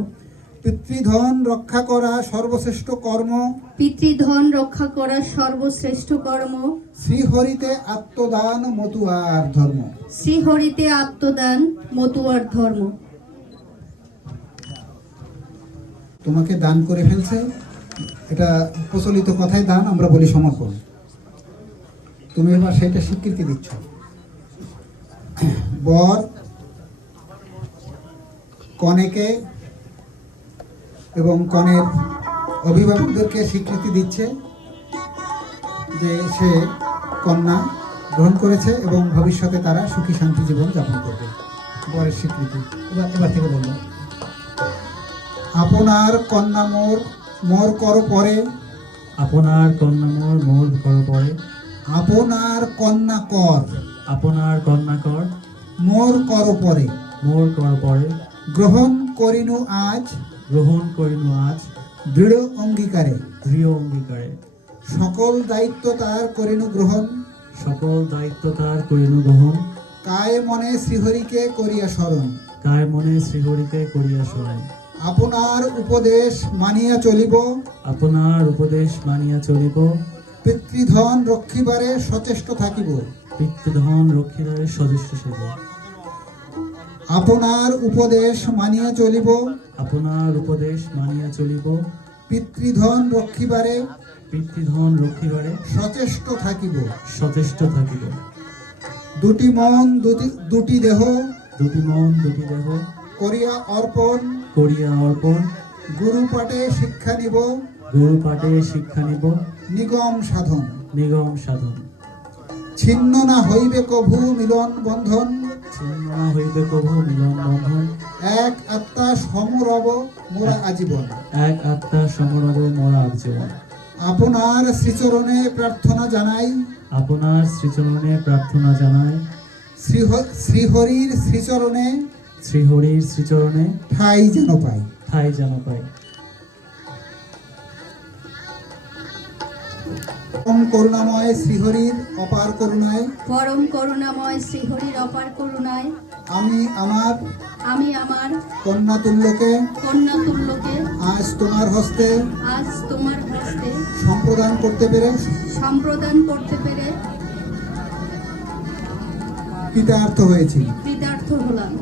পিতৃধন রক্ষা করা সর্বশ্রেষ্ঠ কর্ম। পিতৃধন রক্ষা করা সর্বশ্রেষ্ঠ কর্ম। শ্রীহরিতে আত্মদান মতুয়ার ধর্ম। শ্রীহরিতে আত্মদান মতুয়ার ধর্ম। তোমাকে দান করে ফেলছে, এটা প্রচলিত কথায় দান, আমরা বলি সমর্পণ। তুমি এবার সেটা স্বীকৃতি দিচ্ছ। বর কনেকে এবং কনের অভিভাবকদেরকে স্বীকৃতি দিচ্ছে যে সে কন্যা গ্রহণ করেছে এবং ভবিষ্যতে তারা সুখী শান্তি জীবন যাপন করবে। বরের স্বীকৃতি এবার থেকে বলবো। আপনার কন্যা মোর কর পরে। আপনার কন্যা মোর কর পরে। আপনার কন্যা কর। আপনার কন্যা কর মোর কর পরে। মোর কর পরে। গ্রহণ করিনু আজ। গ্রহণ করিনু আজ দৃঢ় অঙ্গীকারে। দৃঢ় অঙ্গীকারে। সকল দায়িত্ব তার করিনু গ্রহণ। সকল দায়িত্ব তার করিনু গ্রহণ। কায় মনে শ্রীহরিকে করিয়া স্মরণ। কায় মনে শ্রীহরিকে করিয়া স্মরণ। আপনার উপদেশ মানিয়া চলিব। আপনার উপদেশ মানিয়া চলিব। পিতৃধন রক্ষিবারে সচেষ্ট থাকিব। পিতৃধন রক্ষিতারে সদস্য সেব। আপনার উপদেশ মানিয়া চলিব। আপনার উপদেশ মানিয়া চলিব। পিতৃধন রক্ষিবারে পিতৃধন রক্ষিবারে সচেষ্ট থাকিব। সচেষ্ট থাকিব। দুটি মন দুটি দেহ দুটি মন দুটি দেহ করিয়া অর্পণ। করিয়া অর্পণ। গুরু পাঠে শিক্ষা নিব। গুরু পাঠে শিক্ষা নিব। নিগম সাধন। নিগম সাধন। ছিন্ন না হইবে কভু মিলন বন্ধন। ছিন্ন না হইবে কভু মিলন বন্ধন। এক আত্মা সমরব মোরা আজীবন। এক আত্মা সমরব মোরা আজীবন। আপনার শ্রীচরণে প্রার্থনা জানাই। আপনার শ্রীচরণে প্রার্থনা জানাই। শ্রীহরির শ্রীচরণে শ্রীহরির শ্রীচরণে ঠাই যেন পাই। ঠাই যেন পাই। পরম করুণাময় শ্রীহরির অপার করুণায়। পরম করুণাময় শ্রীহরির অপার করুণায় আমি আমার কন্যাতুল্যকে কন্যাতুল্যকে আজ তোমার হস্তে সম্প্রদান করতে পেরে কৃতার্থ হয়েছি। কৃতার্থ হলাম।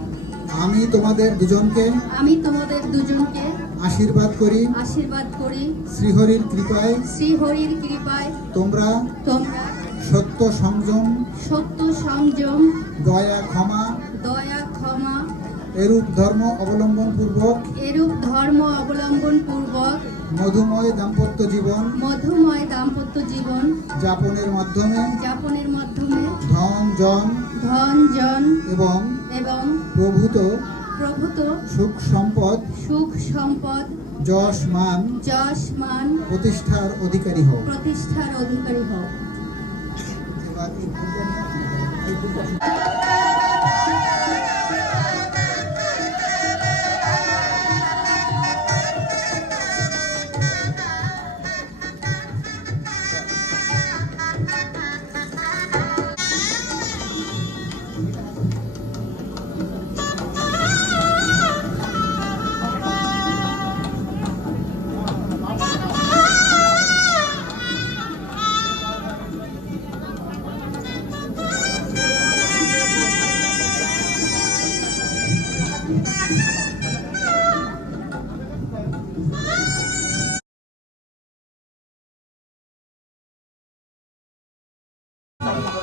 আমি তোমাদের দুজনকে আশীর্বাদ করি। শ্রীহরির কৃপায় তোমরা সত্য সংযম দয়া ক্ষমা এরূপ ধর্ম অবলম্বন পূর্বক মধুময় দাম্পত্য জীবন যাপনের মাধ্যমে ধন জন এবং প্রভূত সুখ সম্পদ যশ মান প্রতিষ্ঠার অধিকারী হও। এবার এই ফুলটা আপনারা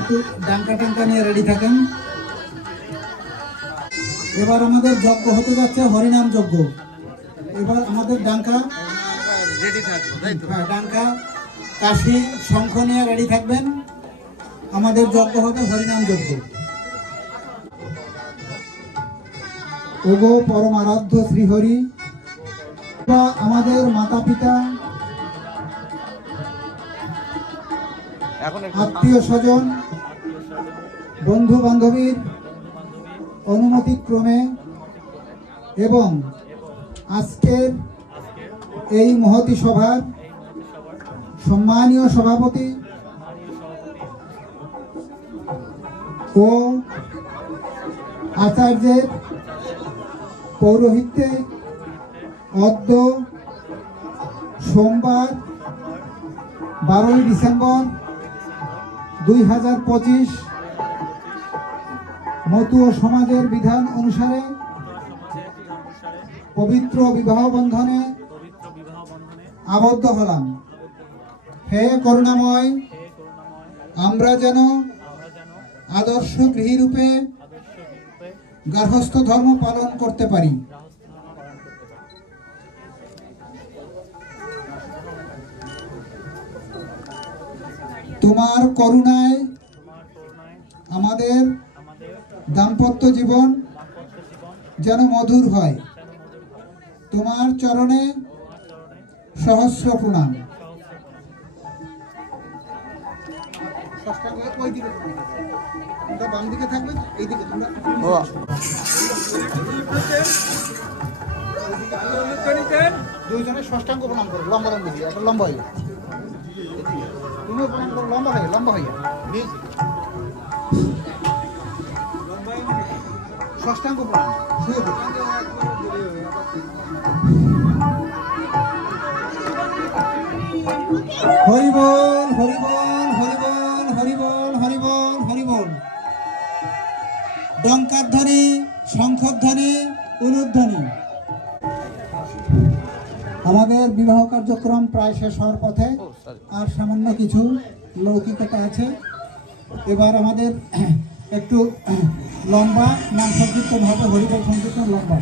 একটু ডাঙ্কা টাঙ্কা নিয়ে রেডি থাকেন। এবার আমাদের যজ্ঞ হতে যাচ্ছে হরিনাম যজ্ঞ। এবার আমাদের ডাঙ্কা, হ্যাঁ, ডাঙ্কা, কাশি, শঙ্খ নিয়ে রেডি থাকবেন। আমাদের যজ্ঞ হবে হরিনাম যজ্ঞ। ওগো পরম আরাধ্য শ্রীহরি, বা আমাদের মাতা পিতা, আত্মীয় স্বজন, বন্ধু বান্ধবীর অনুমতি ক্রমে এবং আজকের এই মহতী সভার সম্মানীয় সভাপতি ও আচার্যের পৌরোহিত্যে অদ্য সোমবার 12ই ডিসেম্বর 2025 মতুয়া সমাজের বিধান অনুসারে পবিত্র বিবাহ বন্ধনে আবদ্ধ হলাম। হে করুণাময়, আমরা যেন আদর্শ গৃহীরূপে গার্হস্থ্য ধর্ম পালন করতে পারি। তোমার করুণায় আমাদের দাম্পত্য জীবন যেন মধুর হয়। তোমার চরণে সহস্র প্রণাম। বাম দিকে থাকবে, এইদিকে তোমরা দুইজনে ষষ্ঠাঙ্গ প্রণাম করো, লম্বা লম্বা হয়ে এখন লম্বা হয়ে তুমিও প্রণাম করো, লম্বা হয়ে ষষ্ঠাঙ্গ প্রণাম শুয়ে পড়ো। হরি বল, হরি বল, হরি বল, হরি বল, হরি বল, হরি বল। ডঙ্কার ধ্বনি, শঙ্খর ধ্বনি, উলুধ্বনি। আমাদের বিবাহ কার্যক্রম প্রায় শেষ হওয়ার পথে, আর সামান্য কিছু লৌকিকতা আছে। এবার আমাদের একটু লম্বা নাম সংকীর্তন হবে, হরিবল সংকীর্তন লম্বা।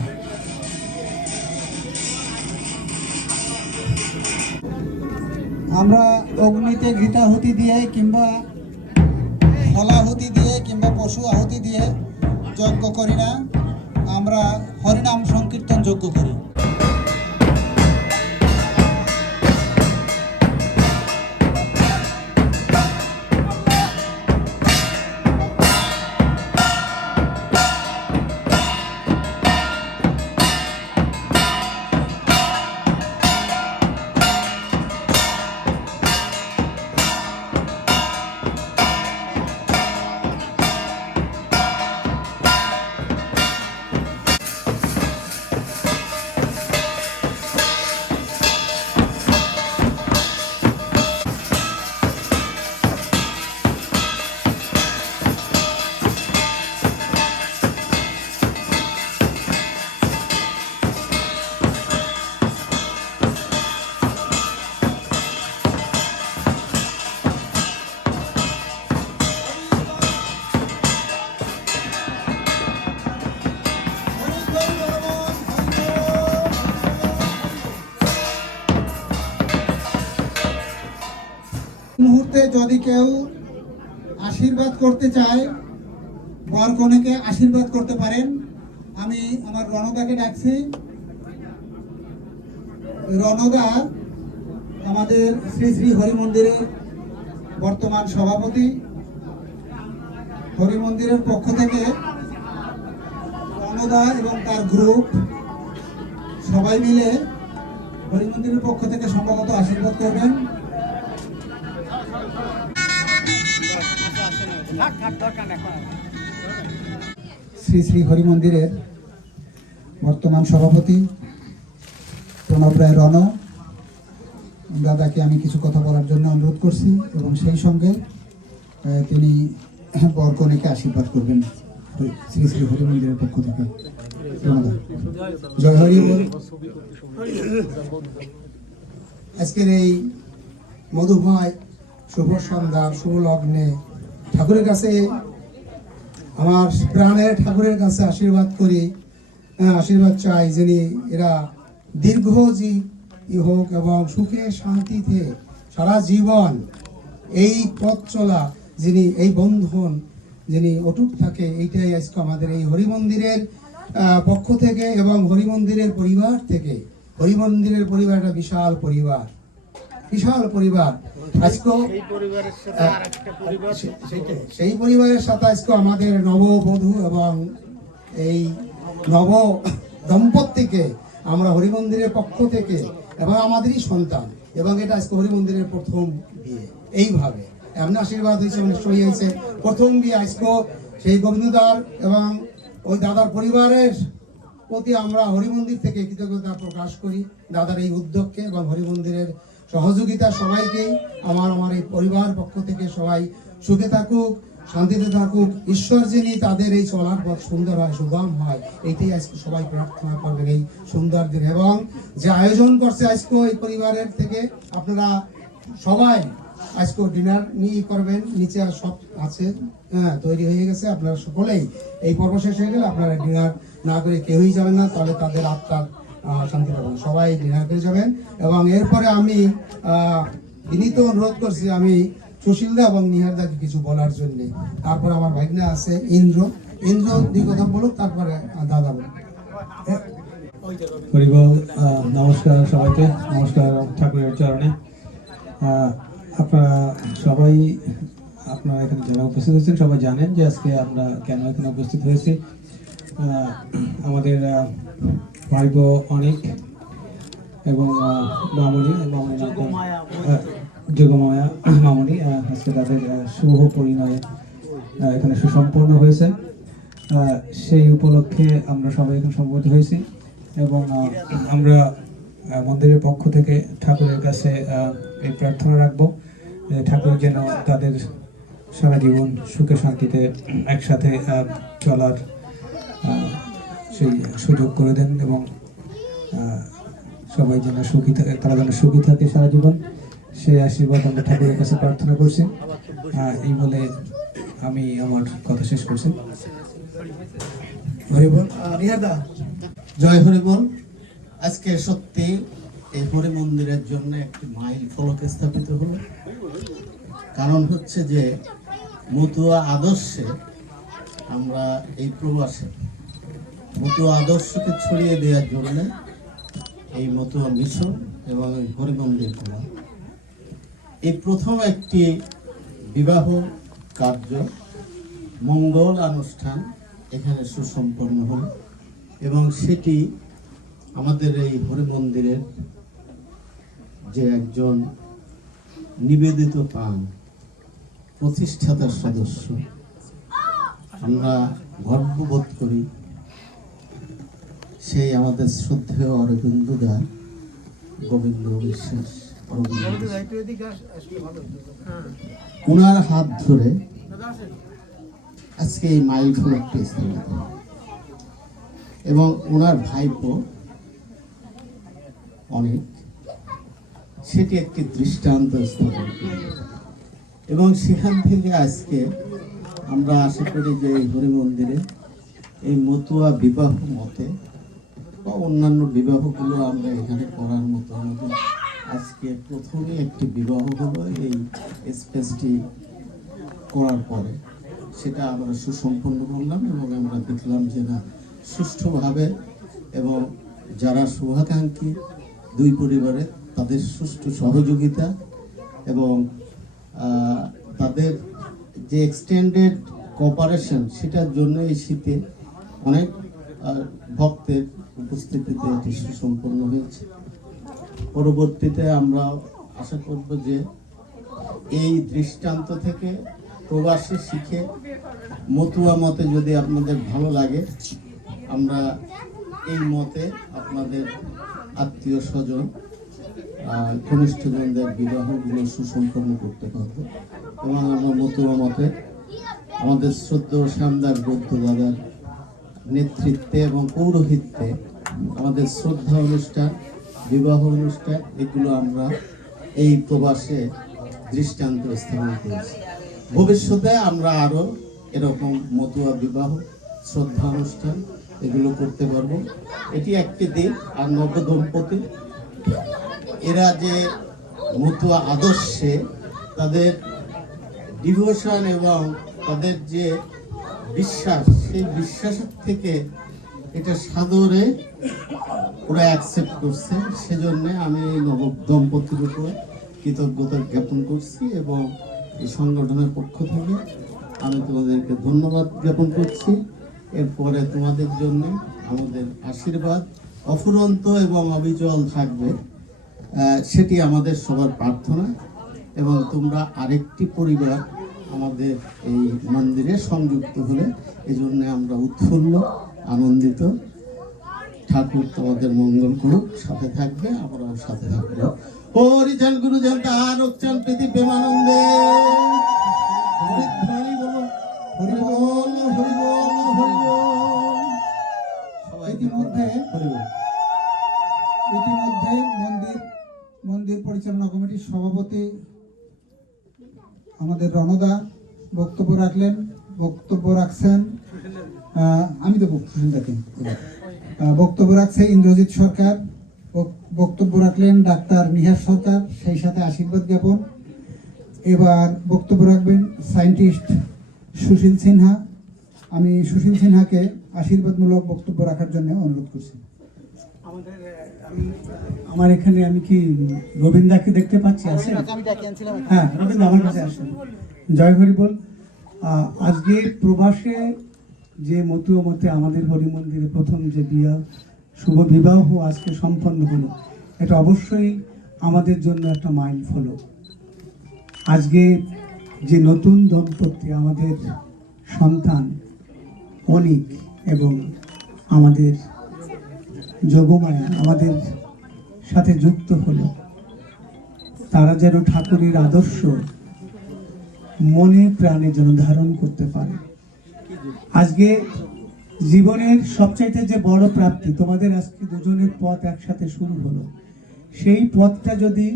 আমরা অগ্নিতে ঘৃতাহুতি দিয়ে কিংবা ফলাহুতি দিয়ে কিংবা পশু আহুতি দিয়ে যজ্ঞ করি না, আমরা হরিনাম সংকীর্তন যজ্ঞ করি। মুহূর্তে যদি কেউ আশীর্বাদ করতে চায়, বর কনেকে আশীর্বাদ করতে পারেন। আমি আমার রণদাকে ডাকছি। রণদা আমাদের শ্রী শ্রী হরি মন্দিরের বর্তমান সভাপতি। হরি মন্দিরের পক্ষ থেকে রণদা এবং তার গ্রুপ সবাই মিলে হরি মন্দিরের পক্ষ থেকে সম্ভবত আশীর্বাদ করবেন। শ্রী শ্রী হরি মন্দিরের বর্তমান সভাপতি প্রণব রায় রণ দাদাকে আমি কিছু কথা বলার জন্য অনুরোধ করছি এবং সেই সঙ্গে তিনি বরকনেকে আশীর্বাদ করবেন শ্রী শ্রী হরি মন্দিরের পক্ষ থেকে। ধন্যবাদ। জয় হরি বল। আজকের এই মধুময় শুভ সন্ধ্যা শুভ লগ্নে ঠাকুরের কাছে আমার প্রাণের ঠাকুরের কাছে আশীর্বাদ করি, আশীর্বাদ চাই যিনি এরা দীর্ঘজীবী হোক এবং সুখে শান্তিতে সারা জীবন এই পথ চলা, যিনি এই বন্ধন যিনি অটুট থাকে, এইটাই আজকে আমাদের এই হরি মন্দিরের পক্ষ থেকে এবং হরি মন্দিরের পরিবার থেকে। হরি মন্দিরের পরিবারটা বিশাল পরিবার, বিশাল পরিবার। আজকে সেই পরিবারের সাথে আজকে আমাদের নববধূ এবং এই নব দম্পতিকে আমরা হরি মন্দিরের পক্ষ থেকে এবং আমাদেরই সন্তান, এবং এটা আজকে হরি মন্দিরের প্রথম বিয়ে। এইভাবে এমন আশীর্বাদ হয়েছে, নিশ্চয়ই হয়েছে প্রথম বিয়ে আজকে সেই গোবিন্দদার এবং ওই দাদার পরিবারের প্রতি আমরা হরি মন্দির থেকে কৃতজ্ঞতা প্রকাশ করি দাদার এই উদ্যোগকে এবং হরি মন্দিরের সহযোগিতা সবাইকেই আমার এই পরিবার পক্ষ থেকে সবাই সুখে থাকুক, শান্তিতে থাকুক, ঈশ্বর যিনি তাদের এই চলার পথ সুন্দর হয়, সুগম হয়, এইটাই আজকে সবাই প্রার্থনা করবেন এই সুন্দর দিন। এবং যে আয়োজন করছে আজকে এই পরিবারের থেকে, আপনারা সবাই আজকে ডিনার নিয়ে করবেন, নিচে সব আছে, তৈরি হয়ে গেছে। আপনারা সকলেই এই পর্ব শেষ হয়ে গেলে আপনারা ডিনার না করে কেউই যাবেন না, তাহলে তাদের আত্মার শান্তি পাবেন। সবাই ডিনার করে যাবেন। এবং এরপরে আমি বিনীত অনুরোধ করছি আমি সুশীলদা এবং নিহারদাকে কিছু বলার জন্য। তারপর আমার ভাগ্নে আছে ইন্দ্র দুই কথা বলুক, তারপরে দাদা বলুক। হরিবল। নমস্কার সবাইকে, নমস্কার ঠাকুরের চরণে। আপনারা এখানে যারা উপস্থিত হয়েছেন সবাই জানেন যে আজকে আমরা কেন এখানে উপস্থিত হয়েছি। আমাদের ভাইব অনেক এবং মামনি যোগমায়া মামনি আজকে তাদের শুভ পরিণয় এখানে সুসম্পন্ন হয়েছে। সেই উপলক্ষে আমরা সবাই এখানে সমবেত হয়েছি এবং আমরা মন্দিরের পক্ষ থেকে ঠাকুরের কাছে এই প্রার্থনা রাখবো যে ঠাকুর যেন তাদের সারা জীবন সুখে শান্তিতে একসাথে চলার সেই সুযোগ করে দেন এবং সবাই যেন সুখী থাকে, তারা যেন সুখী থাকে সারা জীবন, সেই আশীর্বাদ আমরা ঠাকুরের কাছে প্রার্থনা করছি। এই বলে আমি আমার কথা শেষ করছি। হরিবল। জয় হরিবল। আজকে সত্যি এই হরি মন্দিরের জন্য একটি মাইল ফলক স্থাপিত হলো। কারণ হচ্ছে যে মতুয়া আদর্শে আমরা এই প্রবাসে মতুয়া আদর্শকে ছড়িয়ে দেওয়ার জন্য এই মতুয়া মিশন এবং এই হরি মন্দির করা, এই প্রথম একটি বিবাহ কার্য মঙ্গল অনুষ্ঠান এখানে সুসম্পন্ন হল। এবং সেটি আমাদের এই হরি মন্দিরের যে একজন নিবেদিত প্রাণ প্রতিষ্ঠাতার সদস্য, আমরা গর্ববোধ করি সেই আমাদের শ্রদ্ধেয় অরবিন্দদা, গোবিন্দ বিশ্বাস, ওনার হাত ধরে আজকে এই মাইল ফলকটি স্থাপিত এবং ওনার ভাইপো অনেক, সেটি একটি দৃষ্টান্ত স্থাপন এবং সেখান থেকে আজকে আমরা আশা করি যে এই হরি মন্দিরে এই মতুয়া বিবাহ মতে বা অন্যান্য বিবাহগুলো আমরা এখানে করার মতো আমাদের আজকে প্রথমে একটি বিবাহ হলো এই স্পেসটি করার পরে, সেটা আমরা সুসম্পন্ন করলাম এবং আমরা দেখলাম যে না সুষ্ঠুভাবে এবং যারা শুভাকাঙ্ক্ষী দুই পরিবারে তাদের সুষ্ঠু সহযোগিতা এবং তাদের যে এক্সটেন্ডেড কোঅপারেশন, সেটার জন্য এই শীতে অনেক ভক্তের উপস্থিতিতে এটি সুসম্পন্ন হয়েছে। পরবর্তীতে আমরা আশা করব যে এই দৃষ্টান্ত থেকে প্রবাসী শিখে মতুয়া মতে যদি আপনাদের ভালো লাগে, আমরা এই মতে আপনাদের আত্মীয় স্বজন ঘনিষ্ঠজনদের বিবাহগুলো সুসম্পন্ন করতে পারবো এবং আমরা মতুয়া মতে আমাদের শ্রদ্ধেয় শ্যামদাস বৌদ্ধ দাদার নেতৃত্বে এবং পৌরোহিত্যে আমাদের শ্রদ্ধা অনুষ্ঠান, বিবাহ অনুষ্ঠান, এগুলো আমরা এই প্রবাসে দৃষ্টান্ত স্থাপন করেছি। ভবিষ্যতে আমরা আরো এরকম মতুয়া বিবাহ, শ্রদ্ধা অনুষ্ঠান এগুলো করতে পারবো। এটি একটি দিক। আর নবদম্পতি এরা যে মতুয়া আদর্শে তাদের ডিভোশন এবং তাদের যে বিশ্বাস, সেই বিশ্বাসের থেকে এটা সাদরে ওরা অ্যাকসেপ্ট করছে। সেজন্য আমি এই নবদম্পতির উপর কৃতজ্ঞতা জ্ঞাপন করছি এবং এই সংগঠনের পক্ষ থেকে আমি তোমাদেরকে ধন্যবাদ জ্ঞাপন করছি। এরপরে তোমাদের জন্য আমাদের আশীর্বাদ অফুরন্ত এবং অবিচল থাকবে, সেটি আমাদের সবার প্রার্থনা। এবং তোমরা আরেকটি পরিবার আমাদের এই মন্দিরে সংযুক্ত হলে এজন্য আমরা উৎফুল্ল, আনন্দিত। ঠাকুর তোমাদের মঙ্গল করুক, সাথে থাকবে, আমরাও সাথে থাকবো। হরিচান গুরুচান তাহার উচ্চান প্রীতি প্রেমানন্দে হরি বলো, হরি বল, হরি বল, হরি বল। সবাই ইতিমধ্যে হরি বল। মন্দির পরিচালনা কমিটির সভাপতি আমাদের রণদা বক্তব্য রাখছেন। আমি দেবো সুশীলদাকে। বক্তব্য রাখছে ইন্দ্রজিৎ সরকার, বক্তব্য রাখলেন ডাক্তার নিহার সরকার, সেই সাথে আশীর্বাদ জ্ঞাপন। এবার বক্তব্য রাখবেন সায়েন্টিস্ট সুশীল সিনহা। আমি সুশীল সিনহাকে আশীর্বাদমূলক বক্তব্য রাখার জন্য অনুরোধ করছি। আমার এখানে আমি কি রবীন্দ্রকে দেখতে পাচ্ছি? আছে? হ্যাঁ, রবীন্দ্র আমার কাছে আসেন। জয় হরি বল। আজকে প্রবাসে যে মতুয়া মতে আমাদের হরি মন্দিরে প্রথম যে শুভ বিবাহ আজকে সম্পন্ন হলো, এটা অবশ্যই আমাদের জন্য একটা মাইল ফলক। আজকে যে নতুন দম্পতি, আমাদের সন্তান অনিক এবং আমাদের যোগমায়া আমাদের সাথে যুক্ত হলো, তারা যেন ঠাকুরের আদর্শ মনে প্রাণে যেন ধারণ করতে পারে। আজকে জীবনের সবচাইতে যে বড় প্রাপ্তি, তোমাদের আজকে দুজনের পথ একসাথে শুরু হলো, সেই পথটা যদি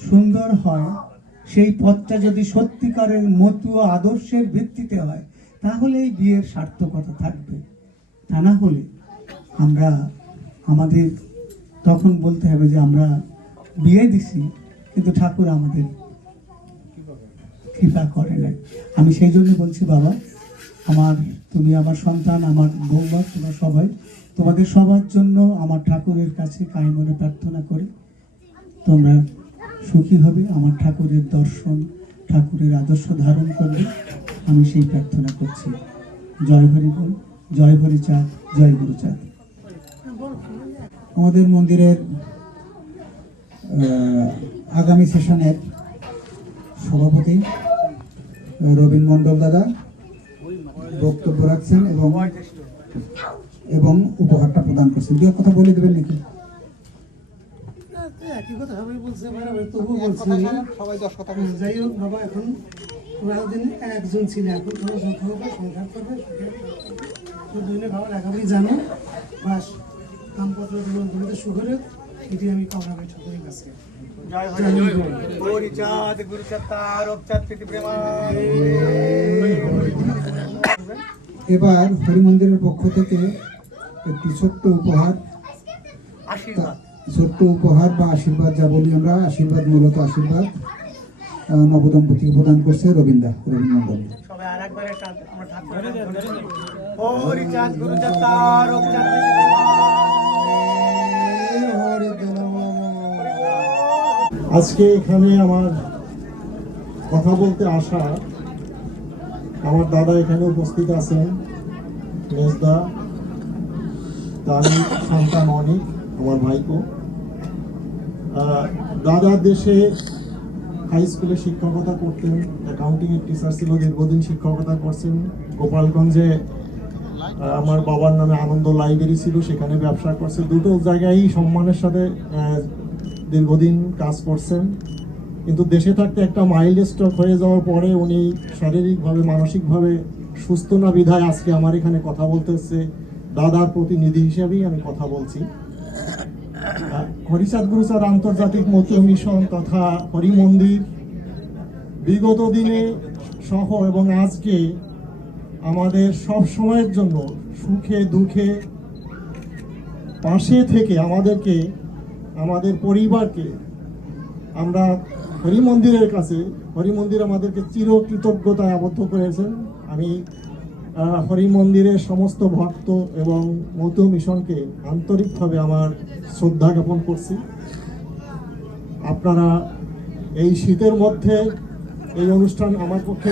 সুন্দর হয়, সেই পথটা যদি সত্যিকারের মতুয়া আদর্শের ভিত্তিতে হয়, তাহলে এই বিয়ের সার্থকতা থাকবে। তা না হলে আমরা আমাদের তখন বলতে হবে যে আমরা বিয়ে দিছি কিন্তু ঠাকুর আমাদের কৃপা করে নাই। আমি সেই জন্য বলছি, বাবা তুমি আমার সন্তান, আমার বৌমা, তোমরা সবাই, তোমাদের সবার জন্য আমার ঠাকুরের কাছে কাই মনে প্রার্থনা করি তোমরা সুখী হবে, আমার ঠাকুরের দর্শন, ঠাকুরের আদর্শ ধারণ করবে, আমি সেই প্রার্থনা করছি। জয় হরি বল, জয় হরি চাঁদ, জয় গুরু চাঁদ। আমাদের মন্দিরের আগামী সেশনের সভাপতি রবীন মণ্ডল দাদা বক্তব্য রাখছেন এবং উপহারটা প্রদান করছেন। দু এক কথা বলে দেবেন নাকি? একই কথা সবাই বলছে, তবুও বলছি সবাই 10 কথা। যাই হোক বাবা, এখন তোমরা দিন একজন ছিল, এখন তোমরা সুখ হবে, সংসার করবে, দুজনে বাবার একেবারেই জানো। বাস দাম্পত্য জীবন তোমাদের সুখ হবে, এটি আমি কামনা করি ঠাকুরের কাছে। এবার হরি মন্দিরের পক্ষ থেকে একটি ছোট্ট উপহার বা আশীর্বাদ, যা বলি আমরা আশীর্বাদ, মূলত আশীর্বাদ নবদম্পতিকে প্রদান করছে রবীন মন্ডল। আজকে এখানে আমার কথা বলতে আসা আমার দাদা এখানে উপস্থিত আছেন, মেজদা, তার সন্তান অনেক, আমার ভাইপো। দাদা দেশে হাই স্কুলে শিক্ষকতা করতেন, অ্যাকাউন্টিং এর টিচার ছিল, দীর্ঘদিন শিক্ষকতা করছেন। গোপালগঞ্জে আমার বাবার নামে আনন্দ লাইব্রেরি ছিল, সেখানে ব্যবসা করছে। দুটো জায়গায় সম্মানের সাথে দীর্ঘদিন কাজ করছেন। কিন্তু দেশে থাকতে একটা মাইল্ড স্ট্রোক হয়ে যাওয়ার পরে উনি শারীরিকভাবে মানসিকভাবে সুস্থ না বিধায় আজকে আমার এখানে কথা বলতে হচ্ছে। দাদার প্রতিনিধি হিসেবেই আমি কথা বলছি। হরিচাঁদ গুরুচাঁদ আন্তর্জাতিক মতুয়া মিশন তথা হরি মন্দির বিগত দিনে সহ এবং আজকে আমাদের সব সময়ের জন্য সুখে দুঃখে পাশে থেকে আমাদেরকে, আমাদের পরিবারকে, আমরা হরি মন্দিরের কাছে, হরি মন্দির আমাদেরকে চির কৃতজ্ঞতায় আবদ্ধ করেছেন। আমি হরি মন্দিরের সমস্ত ভক্ত এবং মতুয়া মিশনকে আন্তরিকভাবে আমার শ্রদ্ধা জ্ঞাপন করছি। আপনারা এই শীতের মধ্যে এই অনুষ্ঠান আমার পক্ষে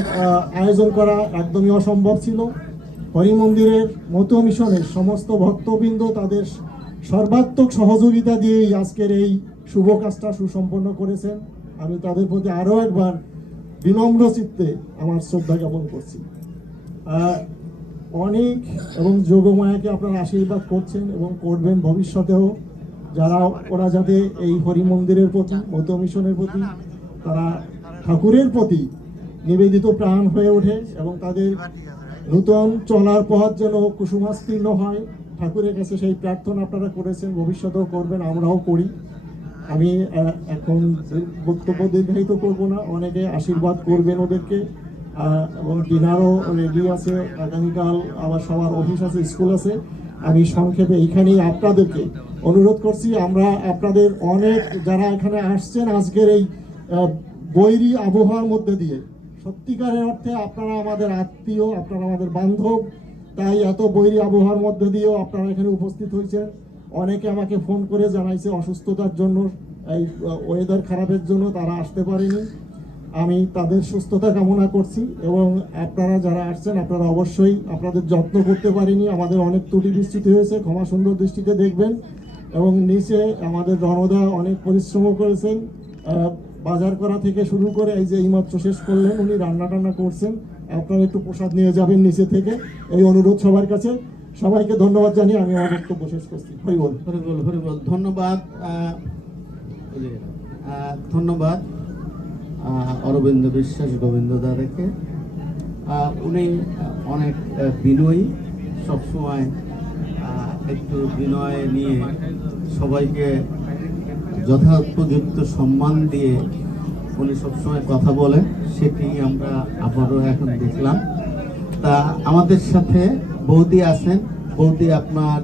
আয়োজন করা একদমই অসম্ভব ছিল। হরি মন্দিরের মতুয়া মিশনের সমস্ত ভক্তবৃন্দ তাদের সর্বাত্মক সহযোগিতা দিয়েই আজকের এই শুভ কাজটা সুসম্পন্ন করেছেন। আমি তাদের প্রতি আরও একবার বিনম্র চিত্তে আমার শ্রদ্ধা জ্ঞাপন করছি। অনেক এবং যোগমায়াকে আপনারা আশীর্বাদ করছেন এবং করবেন ভবিষ্যতেও, ওরা যাতে এই হরি মন্দিরের প্রতি, মতুয়া মিশনের প্রতি, তারা ঠাকুরের প্রতি নিবেদিত প্রাণ হয়ে ওঠে এবং তাদের নূতন চলার পথ যেন কুসুমাস্তীর্ণ হয়। ঠাকুরের কাছে সেই প্রার্থনা আপনারা করেছেন, ভবিষ্যতেও করবেন, আমরাও করি। আমি এখন বক্তব্য দীর্ঘায়িত করব না, অনেকে আশীর্বাদ করবেন ওদেরকে এবং ডিনারও রেডি আছে। আগামীকাল আবার সবার অফিস আছে, স্কুল আছে। আমি সংক্ষেপে এইখানেই আপনাদেরকে অনুরোধ করছি, আমরা আপনাদের অনেক যারা এখানে আসছেন আজকের এই বৈরী আবহাওয়ার মধ্যে দিয়ে, সত্যিকারের অর্থে আপনারা আমাদের আত্মীয়, আপনারা আমাদের বান্ধব, তাই এত বৈরী আবহাওয়ার মধ্যে দিয়েও আপনারা এখানে উপস্থিত হয়েছেন। অনেকে আমাকে ফোন করে জানাইছে অসুস্থতার জন্য, এই ওয়েদার খারাপের জন্য তারা আসতে পারেনি। আমি তাদের সুস্থতা কামনা করছি এবং আপনারা যারা আসছেন আপনারা অবশ্যই আপনাদের যত্ন করতে পারিনি, আমাদের অনেক ত্রুটি বিস্তৃতি হয়েছে, ক্ষমা সুন্দর দৃষ্টিতে দেখবেন। এবং নিচে আমাদের রণদা অনেক পরিশ্রম করেছেন, বাজার করা থেকে শুরু করে এই যে এইমাত্র শেষ করলেন উনি রান্না টান্না করছেন। আপনারা একটু প্রসাদ নিয়ে যাবেন নিচে থেকে, এই অনুরোধ সবার কাছে। সবাইকে ধন্যবাদ জানিয়ে আমি আমার বক্তব্য শেষ করছি। হরিবল হরিবল হরিবল। ধন্যবাদ, ধন্যবাদ অরবিন্দ বিশ্বাস গোবিন্দ দাদাকে। উনি অনেক বিনয়ী, সবসময় একটু বিনয় নিয়ে সবাইকে যথোপযুক্ত সম্মান দিয়ে উনি সবসময় কথা বলেন, সেটি আমরা আবারও এখন দেখলাম। তা আমাদের সাথে বৌদি আছেন। বৌদি, আপনার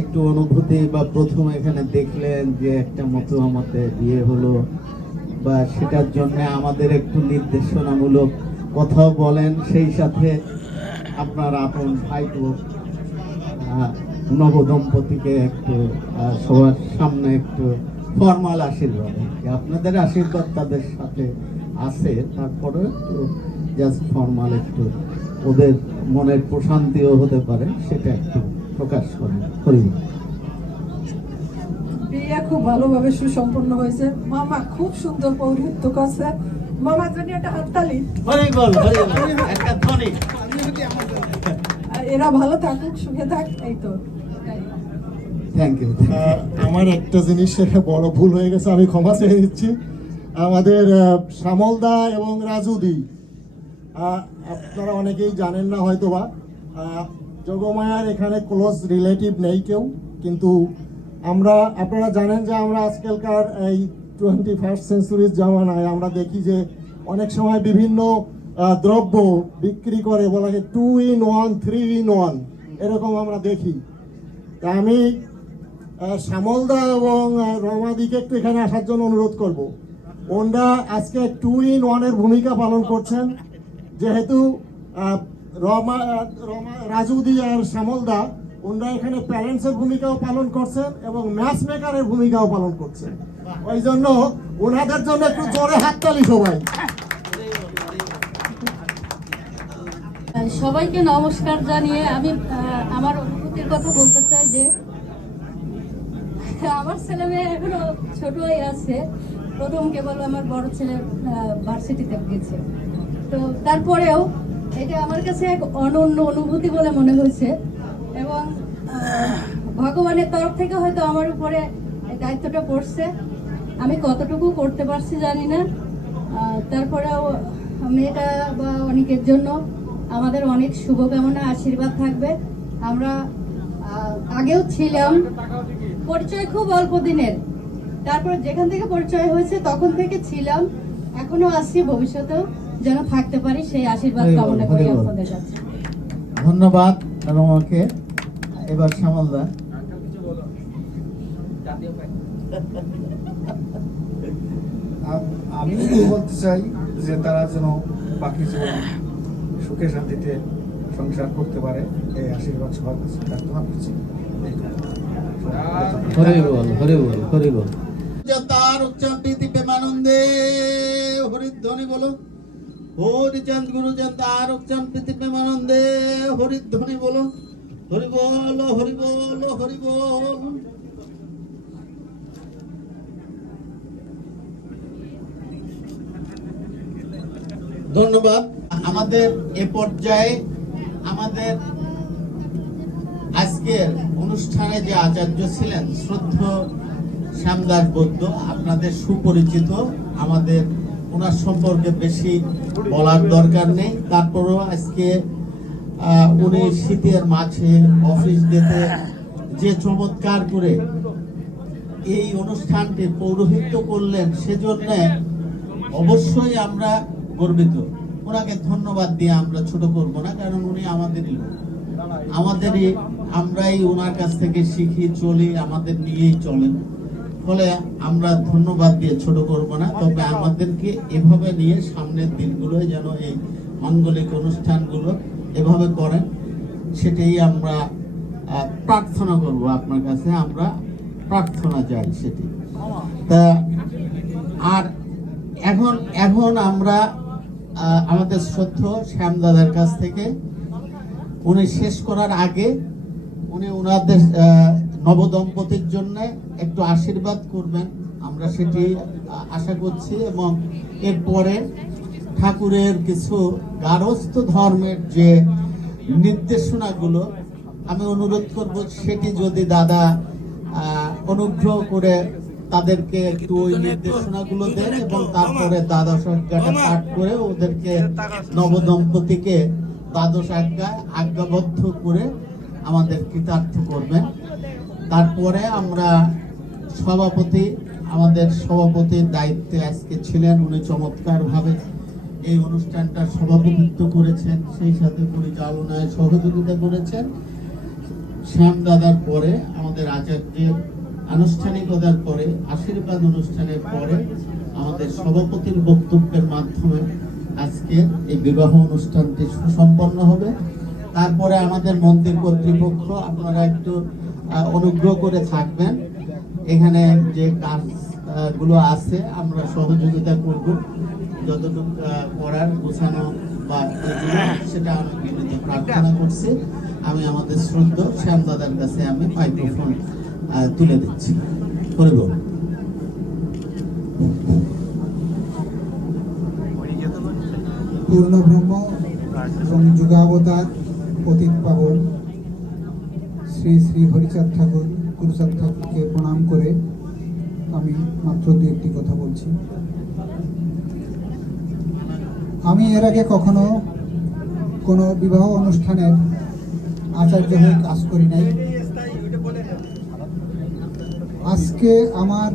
একটু অনুভূতি বা প্রথম এখানে দেখলেন যে একটা মতুয়া মতে বিয়ে হলো, বা সেটার জন্য আমাদের একটু নির্দেশনামূলক কথাও বলেন, সেই সাথে আপনার আপন ভাইপো নবদম্পতিকে একটু সবার সামনে একটু ফর্মাল আশীর্বাদ, আপনাদের আশীর্বাদ তাদের সাথে আছে, তারপরে একটু জাস্ট ফর্মাল একটু ওদের মনের প্রশান্তিও হতে পারে, সেটা একটু প্রকাশ করেন। বিয়ে খুব ভালোভাবে সুসম্পন্ন হয়েছে। মামা খুব সুন্দর পৌরহিত্য করছে। মামার জন্য একটা হাততালি। একটা ধ্বনি। এরা ভালো থাকুক, সুখে থাক, এই তো। Thank you. আমার একটা জিনিস বড় ভুল হয়ে গেছে, আমি ক্ষমা চেয়ে দিচ্ছি। আমাদের শ্যামলদা এবং রাজুদি, আপনারা অনেকেই জানেন না হয়তোবা, যোগমায়ার এখানে ক্লোজ রিলেটিভ নেই কেউ, কিন্তু আপনারা জানেন যে আমরা আজকালকার এই 21st সেঞ্চুরির জামানায় আমরা দেখি যে অনেক সময় বিভিন্ন দ্রব্য বিক্রি করে, বলা হয় 2 in 1, 3 in 1, এরকম আমরা দেখি। তা আমি শ্যামলদা এবং রমাদিকে একটু এখানে আসার জন্য অনুরোধ করব। ওনারা আজকে 2 in 1 এর ভূমিকা পালন করছেন, যেহেতু রাজুদি আর শ্যামলদা ওনারা এখানে প্যারেন্টসের ভূমিকাও পালন করছেন এবং ম্যাচ মেকারের ভূমিকাও পালন করছেন। ওই জন্য ওনাদের জন্য একটু জোরে হাততালি সবাই। সবাইকে নমস্কার জানিয়ে আমি আমার অনুভূতির কথা বলতে চাই যে আমার ছেলে মেয়ে এখনো ছোটই আছে। প্রথম কেবল আমার বড় ছেলে ভার্সিটিতে গেছে, তো তারপরেও এটা আমার কাছে এক অনন্য অনুভূতি বলে মনে হয়েছে এবং ভগবানের তরফ থেকে হয়তো আমার উপরে দায়িত্বটা পড়ছে। আমি কতটুকু করতে পারছি জানি না, তারপরেও মেয়েটা বা অনেকের জন্য আমাদের অনেক শুভকামনা, আশীর্বাদ থাকবে। আমরা আগেও ছিলাম, পরিচয় খুব অল্প দিনের, তারপর যেখান থেকে পরিচয় হয়েছে তখন থেকে ছিলাম, এখনো আছি, ভবিষ্যতেও যেন থাকতে পারি সেই আশীর্বাদ কামনা করি আপনাদের কাছে। ধন্যবাদ রমাকে। এবার শ্যামলদা। আমি বলতে চাই যে তারা যেন বাকি জীবন সুখে শান্তিতে সংসার করতে পারে, এই আশীর্বাদ সবার কাছে প্রার্থনা করছি। হরি বল। তার উচ্চান্তি প্রেমানন্দে হরিধ্বনি বলো। হরিচাঁদ গুরুচাঁদ তার উচ্চান্তি প্রেমানন্দে হরিধ্বনি বলো। হরি বল, হরি বল, হরি বল। ধন্যবাদ। আমাদের এ পর্যায়ে আমাদের আজকের অনুষ্ঠানে যে আচার্য ছিলেন শ্রদ্ধেয় শ্যামদাস বৈদ্য, আপনাদের সুপরিচিত, আমাদের ওনার সম্পর্কে বেশি বলার দরকার নেই। তারপরেও আজকে উনি শীতের মাঝে অফিস ডেতে যে চমৎকার করে এই অনুষ্ঠানটি পৌরোহিত্য করলেন, সেজন্য অবশ্যই আমরা গর্বিত। ওনাকে ধন্যবাদ দিয়ে আমরা ছোট করব না, কারণ উনি আমাদেরই আমরাই ওনার কাছ থেকে শিখি, চলি, আমাদের নিয়েই চলেন। ফলে আমরা ধন্যবাদ দিয়ে ছোট করব না, তবে আমাদেরকে এভাবে নিয়ে সামনের দিনগুলোয় যেন এই মাঙ্গলিক অনুষ্ঠানগুলো এভাবে করেন, সেটাই আমরা প্রার্থনা করব আপনার কাছে। আমরা প্রার্থনা চাই সেটি। তা আর এখন আমরা আমাদের শ্রদ্ধেয় শ্যাম দাদার কাছ থেকে উনি শেষ করার আগে উনি ওনাদের নবদম্পতির জন্য একটু আশীর্বাদ করবেন, আমরা সেটি আশা করছি। এবং এরপরে ঠাকুরের কিছু গারস্থ ধর্মের যে নির্দেশনাগুলো আমি অনুরোধ করব, সেটি যদি দাদা অনুগ্রহ করে তাদেরকে একটু ওই নির্দেশনাগুলো দেন, এবং তারপরে দ্বাদশ আজ্ঞাটা পাঠ করে ওদেরকে নবদম্পতিকে দ্বাদশ আজ্ঞাবদ্ধ করে আমাদের কৃতার্থ করবেন। তারপরে আমরা আমাদের সভাপতির দায়িত্বে আজকে ছিলেন, উনি চমৎকারভাবে এই অনুষ্ঠানটা সভাপতিত্ব করেছেন, সেই সাথে পরিচালনায় সহযোগিতা করেছেন। শ্যাম দাদার পরে আমাদের আচার্যের আনুষ্ঠানিকতার পরে, আশীর্বাদ অনুষ্ঠানের পরে আমাদের সভাপতির বক্তব্যের মাধ্যমে আজকে এই বিবাহ অনুষ্ঠানটি সুসম্পন্ন হবে। তারপরে আমাদের মন্দির কর্তৃপক্ষ, আপনারা একটু অনুগ্রহ করে থাকবেন, এখানে যে কাজগুলো আছে আমরা সহযোগিতা করব, যতটুকু করার গোছানো বা সেটা আমি বিনীত প্রার্থনা করছি। আমি আমাদের শ্রদ্ধেয় শ্যাম দাদার কাছে আমি মাইক্রোফোন তুলে দিচ্ছি। করে বল। পূর্ণ ব্রহ্ম এবং যুগাবতার পতিত পাবন শ্রী শ্রী হরিচাঁদ ঠাকুর, গুরুচাঁদ ঠাকুরকে প্রণাম করে আমি মাত্র দু একটি কথা বলছি। আমি এর আগে কখনো কোনো বিবাহ অনুষ্ঠানের আচার্য হয়ে কাজ করি নাই। আজকে আমার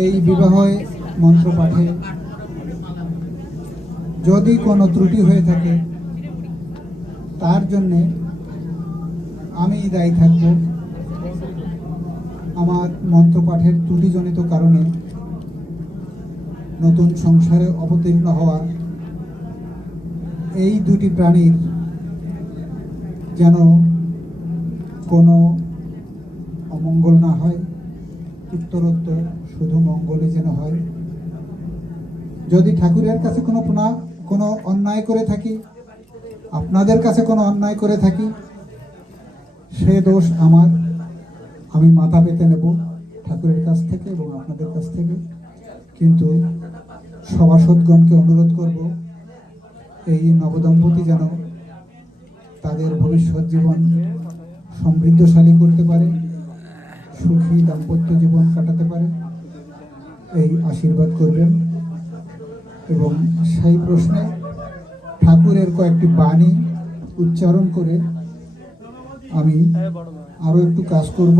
এই বিবাহে মন্ত্র পাঠে যদি কোনো ত্রুটি হয়ে থাকে, তার জন্যে আমি দায়ী থাকব। আমার মন্ত্র পাঠের ত্রুটিজনিত কারণে নতুন সংসারে অবতীর্ণ হওয়া এই দুটি প্রাণীর যেন কোনো অমঙ্গল না হয়, উত্তরোত্তর শুধু মঙ্গলই যেন হয়। যদি ঠাকুরের কাছে কোনো অন্যায় করে থাকি, আপনাদের কাছে কোনো অন্যায় করে থাকি, সে দোষ আমার, আমি মাথা পেতে নেব ঠাকুরের কাছ থেকে এবং আপনাদের কাছ থেকে। কিন্তু সভাসদগণকে অনুরোধ করব, এই নবদম্পতি যেন তাদের ভবিষ্যৎ জীবন সমৃদ্ধশালী করতে পারে, সুখী দাম্পত্য জীবন কাটাতে পারে, এই আশীর্বাদ করবেন। এবং সেই প্রশ্নে ঠাকুরের কয়েকটি বাণী উচ্চারণ করে আমি আরও একটু কাজ করব,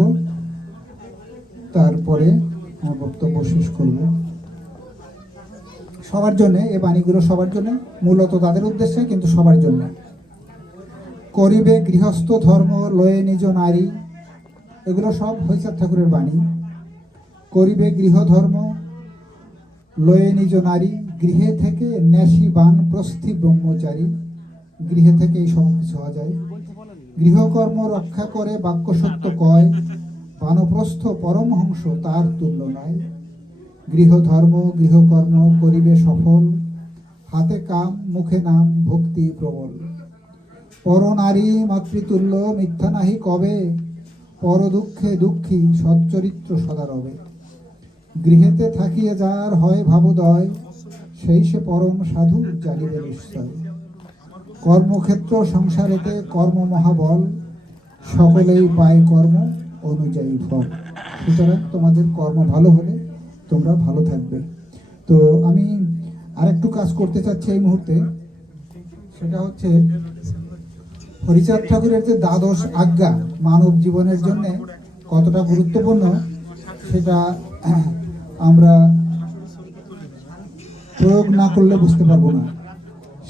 তারপরে আমার বক্তব্য শেষ করব। সবার জন্য এই বাণীগুলো, সবার জন্য, মূলত তাদের উদ্দেশ্যে, কিন্তু সবার জন্য। করিবে গৃহস্থ ধর্ম লয়ে নিজ নারী, এগুলো সব হরিচাঁদ ঠাকুরের বাণী। করিবে গৃহ ধর্ম লয়ে নিজ নারী, গৃহে থেকে ন্যাসী বান প্রস্থি ব্রহ্মচারী। গৃহে থেকে এই সব কিছু হওয়া যায়। গৃহকর্ম রক্ষা করে বাক্য সত্য কয়, বানপ্রস্থ পরমহংস তার তুল্য নয়। গৃহধর্ম গৃহকর্ম করিবে সফল, হাতে কাম মুখে নাম ভক্তি প্রবল। পরনারী মাতৃতুল্য মিথ্যা নাহি কবে, পর দুঃখে দুঃখী সচ্চরিত্র সদা রবে। গৃহেতে থাকিয়ে যার হয় ভাবোদয়, সেই সে পরম সাধু জানিবে নিশ্চয়। কর্মক্ষেত্র সংসারেতে কর্ম মহাবল, সকলেই পায় কর্ম অনুযায়ী ফল। সুতরাং তোমাদের কর্ম ভালো হলে তোমরা ভালো থাকবে। তো আমি আরেকটু কাজ করতে চাচ্ছি এই মুহূর্তে, সেটা হচ্ছে হরিচাঁদ ঠাকুরের যে দ্বাদশ আজ্ঞা মানব জীবনের জন্য কতটা গুরুত্বপূর্ণ, সেটা আমরা প্রয়োগ না করলে বুঝতে পারবো না।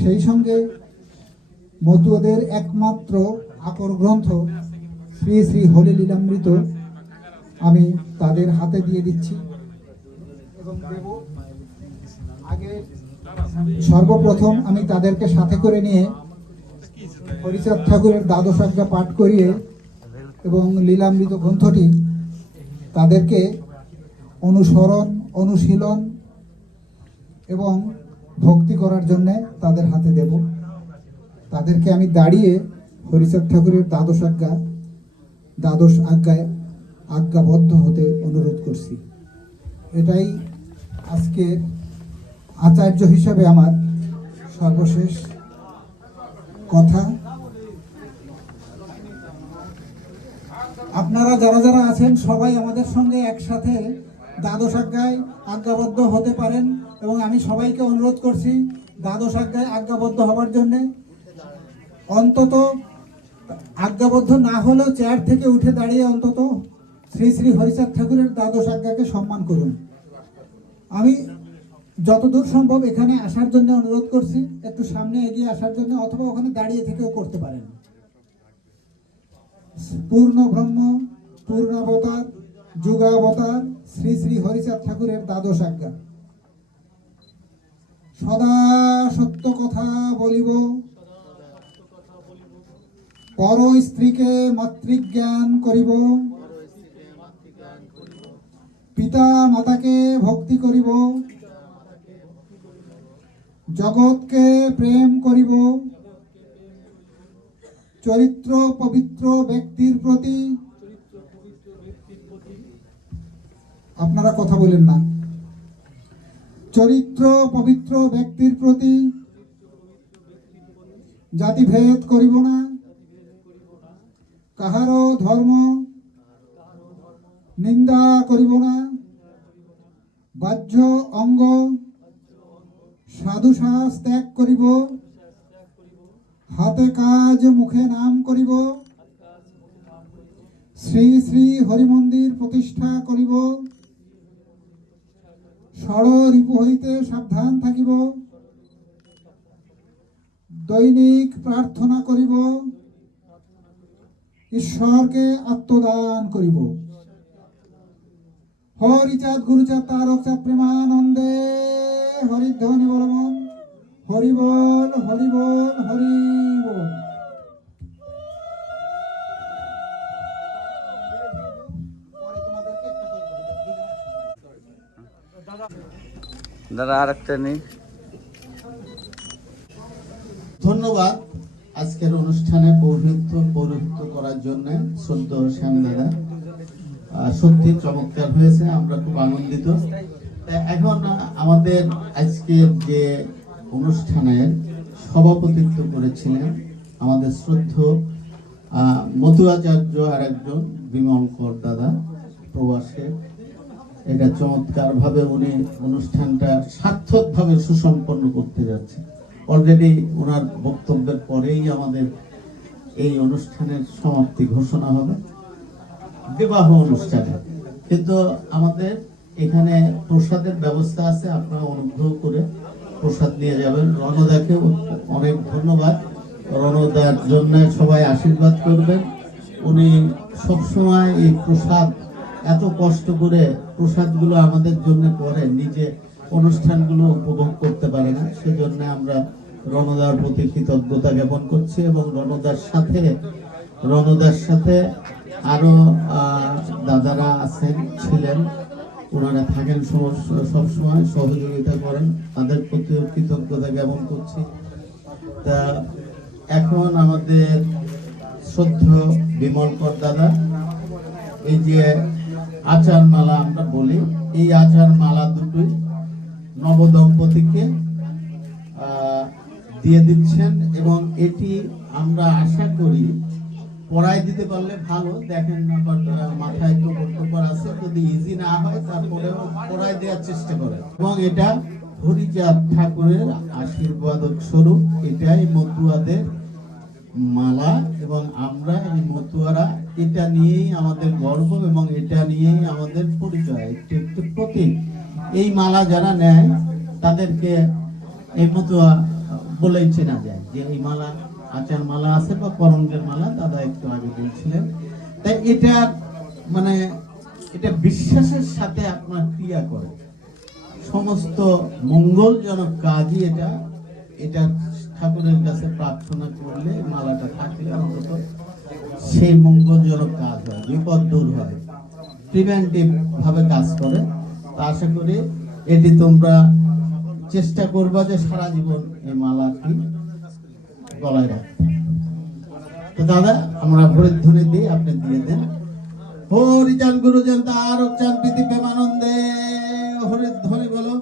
সেই সঙ্গে মতুয়াদের একমাত্র আকর গ্রন্থ শ্রী শ্রী হরি লীলামৃত আমি তাদের হাতে দিয়ে দিচ্ছি এবং দেব। আগে সর্বপ্রথম আমি তাদেরকে সাথে করে নিয়ে হরিচাঁদ ঠাকুরের দ্বাদশ আজ্ঞা পাঠ করিয়ে এবং লীলামৃত গ্রন্থটি তাদেরকে অনুসরণ, অনুশীলন এবং ভক্তি করার জন্য তাদের হাতে দেব। তাদেরকে আমি দাঁড়িয়ে হরিচাঁদ ঠাকুরের দ্বাদশ আজ্ঞায় আজ্ঞাবদ্ধ হতে অনুরোধ করছি। এটাই আজকের আচার্য হিসাবে আমার সর্বশেষ কথা। আপনারা যারা যারা আছেন সবাই আমাদের সঙ্গে একসাথে দ্বাদশ আজ্ঞায় আজ্ঞাবদ্ধ হতে পারেন, এবং আমি সবাইকে অনুরোধ করছি দ্বাদশ আজ্ঞায় আজ্ঞাবদ্ধ হওয়ার জন্যে। অন্তত আজ্ঞাবদ্ধ না হলেও চেয়ার থেকে উঠে দাঁড়িয়ে অন্তত শ্রী শ্রী হরিচাঁদ ঠাকুরের দ্বাদশ আজ্ঞাকে সম্মান করুন। আমি যতদূর সম্ভব এখানে আসার জন্য অনুরোধ করছি, একটু সামনে এগিয়ে আসার জন্য, অথবা ওখানে দাঁড়িয়ে থেকেও করতে পারেন। পূর্ণ ব্রহ্ম, পূর্ণাবতার, যুগাবতার শ্রী শ্রী হরিচাঁদ ঠাকুরের দ্বাদশ আজ্ঞা। সদা সত্য কথা বলিব, পর স্ত্রীকে মাতৃজ্ঞান করিব, পিতা মাতাকে ভক্তি করিব, জগৎকে প্রেম করিব, চরিত্র পবিত্র ব্যক্তির প্রতি। আপনারা কথা বলেন না। চরিত্র পবিত্র ব্যক্তির প্রতি জাতিভেদ করিব না, কাহারও ধর্ম নিন্দা করিব না, বাহ্য অঙ্গ সাধুশ্বাস ত্যাগ করিব, হাতে কাজ মুখে নাম করিব, শ্রী শ্রী হরিমন্দির প্রতিষ্ঠা করিব, ষড়রিপু হইতে সাবধান থাকিব, দৈনিক প্রার্থনা করিব, ঈশ্বরকে আত্মদান করিব। হরিচাঁদ গুরুচাঁদ তারকচাঁদ প্রেমানন্দে হরিধ্বনি বলমন, হরি বল হরি বল হরি বল। দাদা আর একটা নেই। ধন্যবাদ আজকের অনুষ্ঠানে পৌরোহিত্য করার জন্য শ্রদ্ধেয় শ্যাম দাদা। সত্যি চমৎকার হয়েছে, আমরা খুব আনন্দিত। এখন আমাদের আজকের যে অনুষ্ঠানের সভাপতিত্ব করেছিলেন আমাদের শ্রদ্ধেয় মতুয়াচার্য আর একজন বিমল কর দাদা, প্রবাসে এটা চমৎকারভাবে উনি অনুষ্ঠানটা সার্থকভাবে সুসম্পন্ন করতে যাচ্ছে। অলরেডি ওনার বক্তব্যের পরেই আমাদের এই অনুষ্ঠানের সমাপ্তি ঘোষণা হবে বিবাহ অনুষ্ঠানে। কিন্তু আমাদের এখানে প্রসাদের ব্যবস্থা আছে, আপনারা অনুগ্রহ করে প্রসাদ নিয়ে যাবেন। রণদাকে অনেক ধন্যবাদ, রণদার জন্য সবাই আশীর্বাদ করবেন। উনি সবসময় এই প্রসাদ এত কষ্ট করে প্রসাদগুলো আমাদের জন্য করে, নিজে অনুষ্ঠানগুলো উপভোগ করতে পারে না। সেজন্য আমরা রণদার প্রতি কৃতজ্ঞতা জ্ঞাপন করছি এবং রণদার সাথে আরো দাদারা আছেন, ছিলেন, ওনারা থাকেন সবসময় সহযোগিতা করেন, তাদের প্রতিও কৃতজ্ঞতা জ্ঞাপন করছি। তা এখন আমাদের শ্রদ্ধেয় বিমলকর দাদা এই যে আচার মালা আমরা বলি, এই আচার মালা দুটোই নবদম্পতিকে দিয়ে দিচ্ছেন এবং এটি আমরা আশা করি পড়ায় দিতে পারলে ভালো। দেখেন মাথায় একটু বক্তব্য আছে, যদি ইজি না হয় তারপরেও পড়ায় দেওয়ার চেষ্টা করেন। এবং এটা হরিচাঁদ ঠাকুরের আশীর্বাদ স্বরূপ, এটাই মতুয়াদের মালা এবং আমরা এই মতুয়ারা এটা নিয়েই আমাদের গর্ব এবং এটা নিয়েই আমাদের পরিচয়, একটি প্রতীক। এই মালা যারা নেয় তাদেরকে এই মতুয়া বলেই চেনা যায় যে এই মালা আচার মালা আছে বা করঙ্গের মালা, দাদা একটু আগে বলছিলেন। তাই এটা মানে এটা বিশ্বাসের সাথে আপনার ক্রিয়া করে, সমস্ত মঙ্গলজনক কাজই এটা ঠাকুরের কাছে প্রার্থনা করলে, মালাটা থাকলে অন্তত সেই মঙ্গলজনক কাজ হয়, বিপদ দূর হয়, প্রিভেন্টিভ ভাবে কাজ করে। তা আশা করি এটি তোমরা চেষ্টা করবা যে সারা জীবন এই মালাটি গলায় রাখতে। তো দাদা আমরা ভোরের ধ্বনি দিই, আপনি দিয়ে দেন। হরিচান গুরুজন তারক চান প্রীতি প্রেমানন্দে, হরির ধ্বনি বলো।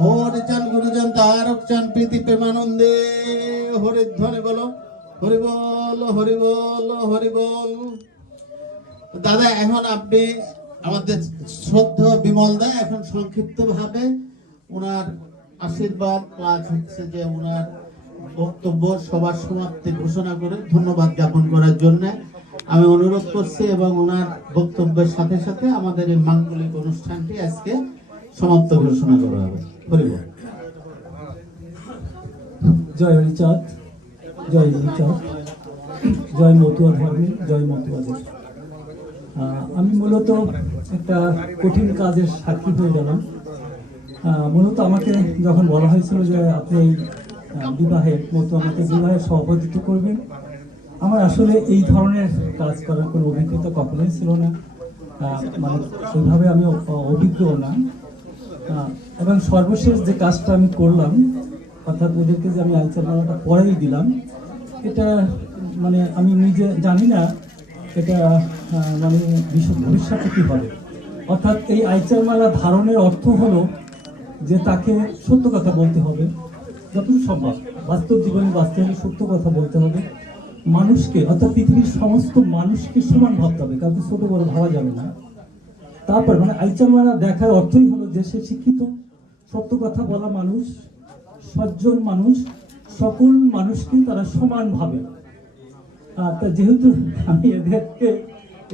হরিচান গুরুজন তারক চান প্রীতি প্রেমানন্দে, হরির ধ্বনি বলো। হরি বল, হরি বল, হরি বল। দাদা এখন আপনি আমাদের শ্রদ্ধেয় বিমল দা এখন সংক্ষিপ্ত ভাবে ওনার আশীর্বাদ প্লাস হচ্ছে যে ওনার বক্তব্য সবার সমাপ্তি ঘোষণা করে ধন্যবাদ জ্ঞাপন করার জন্য আমি অনুরোধ করছি এবং ওনার বক্তব্যের সাথে সাথে আমাদের এই মাঙ্গলিক অনুষ্ঠানটি আজকে সমাপ্ত ঘোষণা করা হবে। হরিবল। জয় হরিচাঁদ, জয় হরিচাঁদ, জয় মতুয়া ধর্মে, জয় মতুয়াদের। আমি মূলত একটা কঠিন কাজের সাক্ষী হয়ে গেলাম। মূলত আমাকে যখন বলা হয়েছিল যে আপনি আমাকে বিবাহের সভাপতিত্ব করবেন, আমার আসলে এই ধরনের কাজ করার কোনো অভিজ্ঞতা কখনোই ছিল না, মানে সেইভাবে আমি অভিজ্ঞও না। এবং সর্বশেষ যে কাজটা আমি করলাম, অর্থাৎ ওদেরকে যে আমি আইচার মালাটা পরেই দিলাম, এটা মানে আমি নিজে জানি না এটা মানে ভবিষ্যতে কী হবে। অর্থাৎ এই আইচার মালা ধারণের অর্থ হলো যে তাকে সত্য কথা বলতে হবে, যতটুকু সম্ভব বাস্তব জীবনে বাস্তবে সত্য কথা বলতে হবে, মানুষকে অর্থাৎ পৃথিবীর সমস্ত মানুষকে সমান ভাবতে হবে, কাউকে ছোট বড় ভাবা যাবে না। তারপর মানে আইচার মালা দেখার অর্থই হলো যে সে শিক্ষিত, সত্য কথা বলা মানুষ, সজ্জন মানুষ, সকল মানুষকে তারা সমান ভাবে। তা যেহেতু আমি এদেরকে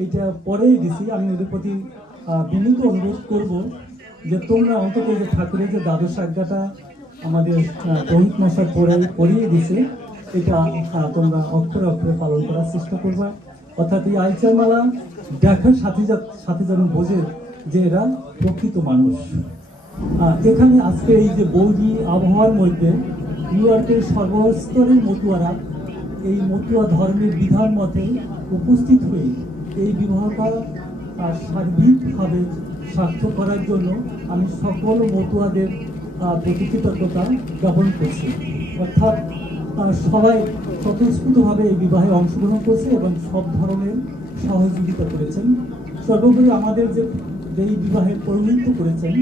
এইটা পরেই দিছি, আমি ওদের প্রতি বিনীত অনুরোধ করব যে তোমরা অন্তত যে ঠাকুরের যে দ্বাদশ আজ্ঞাটা আমাদের রোহিত মশাই পড়িয়ে দিছে, এটা তোমরা অক্ষরে অক্ষরে পালন করার চেষ্টা করবা। অর্থাৎ এই আইচার মালা দেখার সাথে যেন বোঝে যে এরা প্রকৃত মানুষ। এখানে আজকে এই যে বৌদি আবহাওয়ার মধ্যে নিউ ইয়র্কের সর্বস্তরের মতুয়ারা এই মতুয়া ধর্মের বিধান মতে উপস্থিত হয়ে এই বিবাহটা সার্বিকভাবে সার্থক করার জন্য আমি সকল মতুয়াদের প্রতি কৃতজ্ঞতা জ্ঞাপন করছি। অর্থাৎ সবাই স্বতঃস্ফূর্তভাবে এই বিবাহে অংশগ্রহণ করছে এবং সব ধরনের সহযোগিতা করেছেন। সর্বোপরি আমাদের যেই বিবাহের পৌরোহিত্য করেছেন,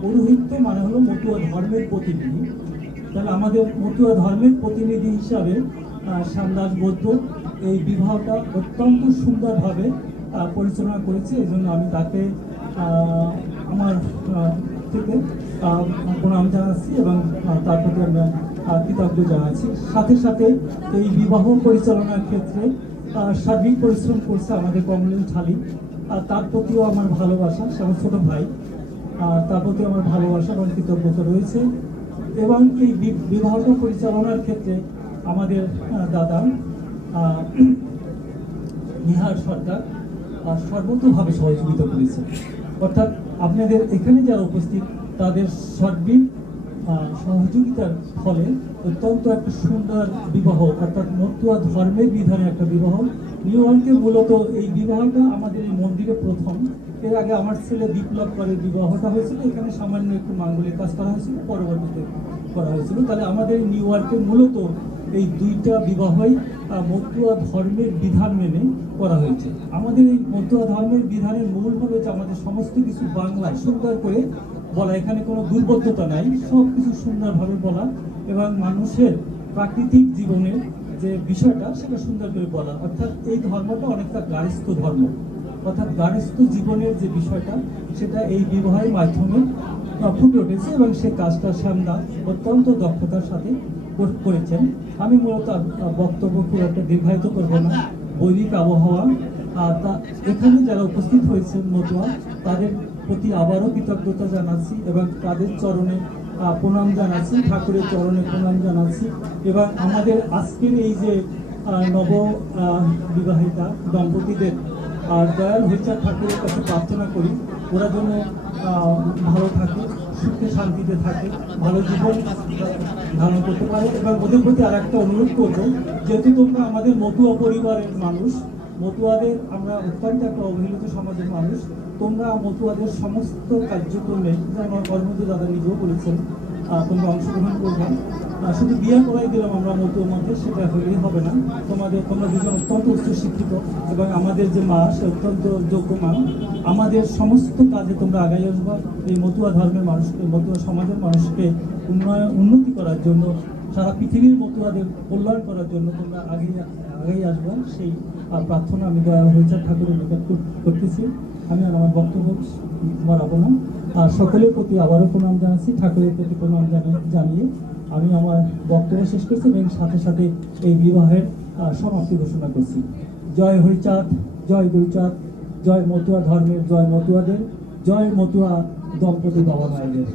পৌরোহিত্য মানে হলো মতুয়া ধর্মের প্রতিনিধি। তাহলে আমাদের মতুয়া ধর্মের প্রতিনিধি হিসাবে শ্যামদাস বৌদ্ধ এই বিবাহটা অত্যন্ত সুন্দরভাবে পরিচালনা করেছে। এই জন্য আমি তাকে আমার থেকে প্রণাম জানাচ্ছি এবং তার প্রতি আমরা কৃতজ্ঞ জানাচ্ছি। সাথে সাথে এই বিবাহ পরিচালনার ক্ষেত্রে সার্বিক পরিশ্রম করছে আমাদের কমলেন ছালি, তার প্রতিও আমার ভালোবাসা, সে আমার ছোট ভাই, তার প্রতি আমার ভালোবাসা এবং কৃতজ্ঞতা রয়েছে। এবং এই বিবাহটা পরিচালনার ক্ষেত্রে আমাদের দাদা নিহার সরকার সর্বতোভাবে সহযোগিতা করেছে। অর্থাৎ আপনাদের এখানে যারা উপস্থিত তাদের সার্বিক সহযোগিতার ফলে অত্যন্ত একটা সুন্দর বিবাহ, অর্থাৎ মতুয়া ধর্মের বিধানে একটা বিবাহ। নিউ ইয়র্কে মূলত এই বিবাহটা আমাদের এই মন্দিরে প্রথম। এর আগে আমার ছেলে বিপ্লব করে বিবাহটা হয়েছিল, এখানে সামান্য একটু মাঙ্গলিক কাজ করা হয়েছিল, পরবর্তীতে করা হয়েছিল। তাহলে আমাদের নিউ ইয়র্কে মূলত এই দুইটা বিবাহই মতুয়া ধর্মের বিধান মেনে করা হয়েছে। আমাদের এই মতুয়া ধর্মের বিধানের মূল হলো যে আমাদের সমস্ত কিছু বাংলায় সুন্দর করে বলা, এখানে কোনো দুর্বোধ্যতা নাই, সব কিছু সুন্দরভাবে বলা এবং মানুষের প্রাকৃতিক জীবনের যে বিষয়টা সেটা সুন্দর করে বলা। অর্থাৎ এই ধর্মটা অনেকটা গার্হস্থ্য ধর্ম, অর্থাৎ গার্হস্থ্য জীবনের যে বিষয়টা সেটা এই বিবাহের মাধ্যমে ফুটে উঠেছে এবং সে কাজটা শ্যামদা অত্যন্ত দক্ষতার সাথে করেছেন। আমি মূলত বক্তব্য খুব একটা দীর্ঘায়িত করবো না। বৈদিক আবহাওয়া তা এখানে যারা উপস্থিত হয়েছেন মতুয়া, তাদের প্রতি আবারও কৃতজ্ঞতা জানাচ্ছি এবং তাদের চরণে প্রণাম জানাচ্ছি, ঠাকুরের চরণে প্রণাম জানাচ্ছি। এবং আমাদের আজকের এই যে নব বিবাহিতা দম্পতিদের দয়াল হইচা ঠাকুরের কাছে প্রার্থনা করি ওরা যেন ভালো থাকে, সুখে শান্তিতে থাকে, ভালো জীবন ধারণ করতে পারে। এবং ওদের প্রতি আর একটা অনুরোধ করবো, যেহেতু তোমরা আমাদের মতুয়া পরিবারের মানুষ, মতুয়াদের আমরা অত্যন্ত একটা অবহেলিত সমাজের মানুষ, তোমরা মতুয়াদের সমস্ত কার্যক্রমে, যেমন কর্মজ দাদা নিজেও বলেছেন, তোমরা অংশগ্রহণ করবে। শুধু বিয়ে করাই দিলাম আমরা মতুয়া মতে, সেটা হলেই হবে না। তোমরা দুজন অত্যন্ত উচ্চশিক্ষিত এবং আমাদের যে মা সে অত্যন্ত যোগ্য মা। আমাদের সমস্ত কাজে তোমরা আগাই আসবা, এই মতুয়া ধর্মের মানুষকে, মতুয়া সমাজের মানুষকে উন্নতি করার জন্য, সারা পৃথিবীর মতুয়াদের কল্যাণ করার জন্য তোমরা আগেই আসবা, সেই প্রার্থনা আমি দয়াল হইচা ঠাকুরের নিকট করতেছি। আমি আর আমার বক্তব্য বাড়াবো না। সকলের প্রতি আবারও প্রণাম জানাচ্ছি, ঠাকুরের প্রতি প্রণাম জানিয়ে আমি আমার বক্তব্য শেষ করছি এবং সাথে সাথে এই বিবাহের সমাপ্তি ঘোষণা করছি। জয় হরিচাঁদ, জয় গুরুচাঁদ, জয় মতুয়া ধর্মের, জয় মতুয়াদের, জয় মতুয়া দম্পতি বাবা মায়েদের।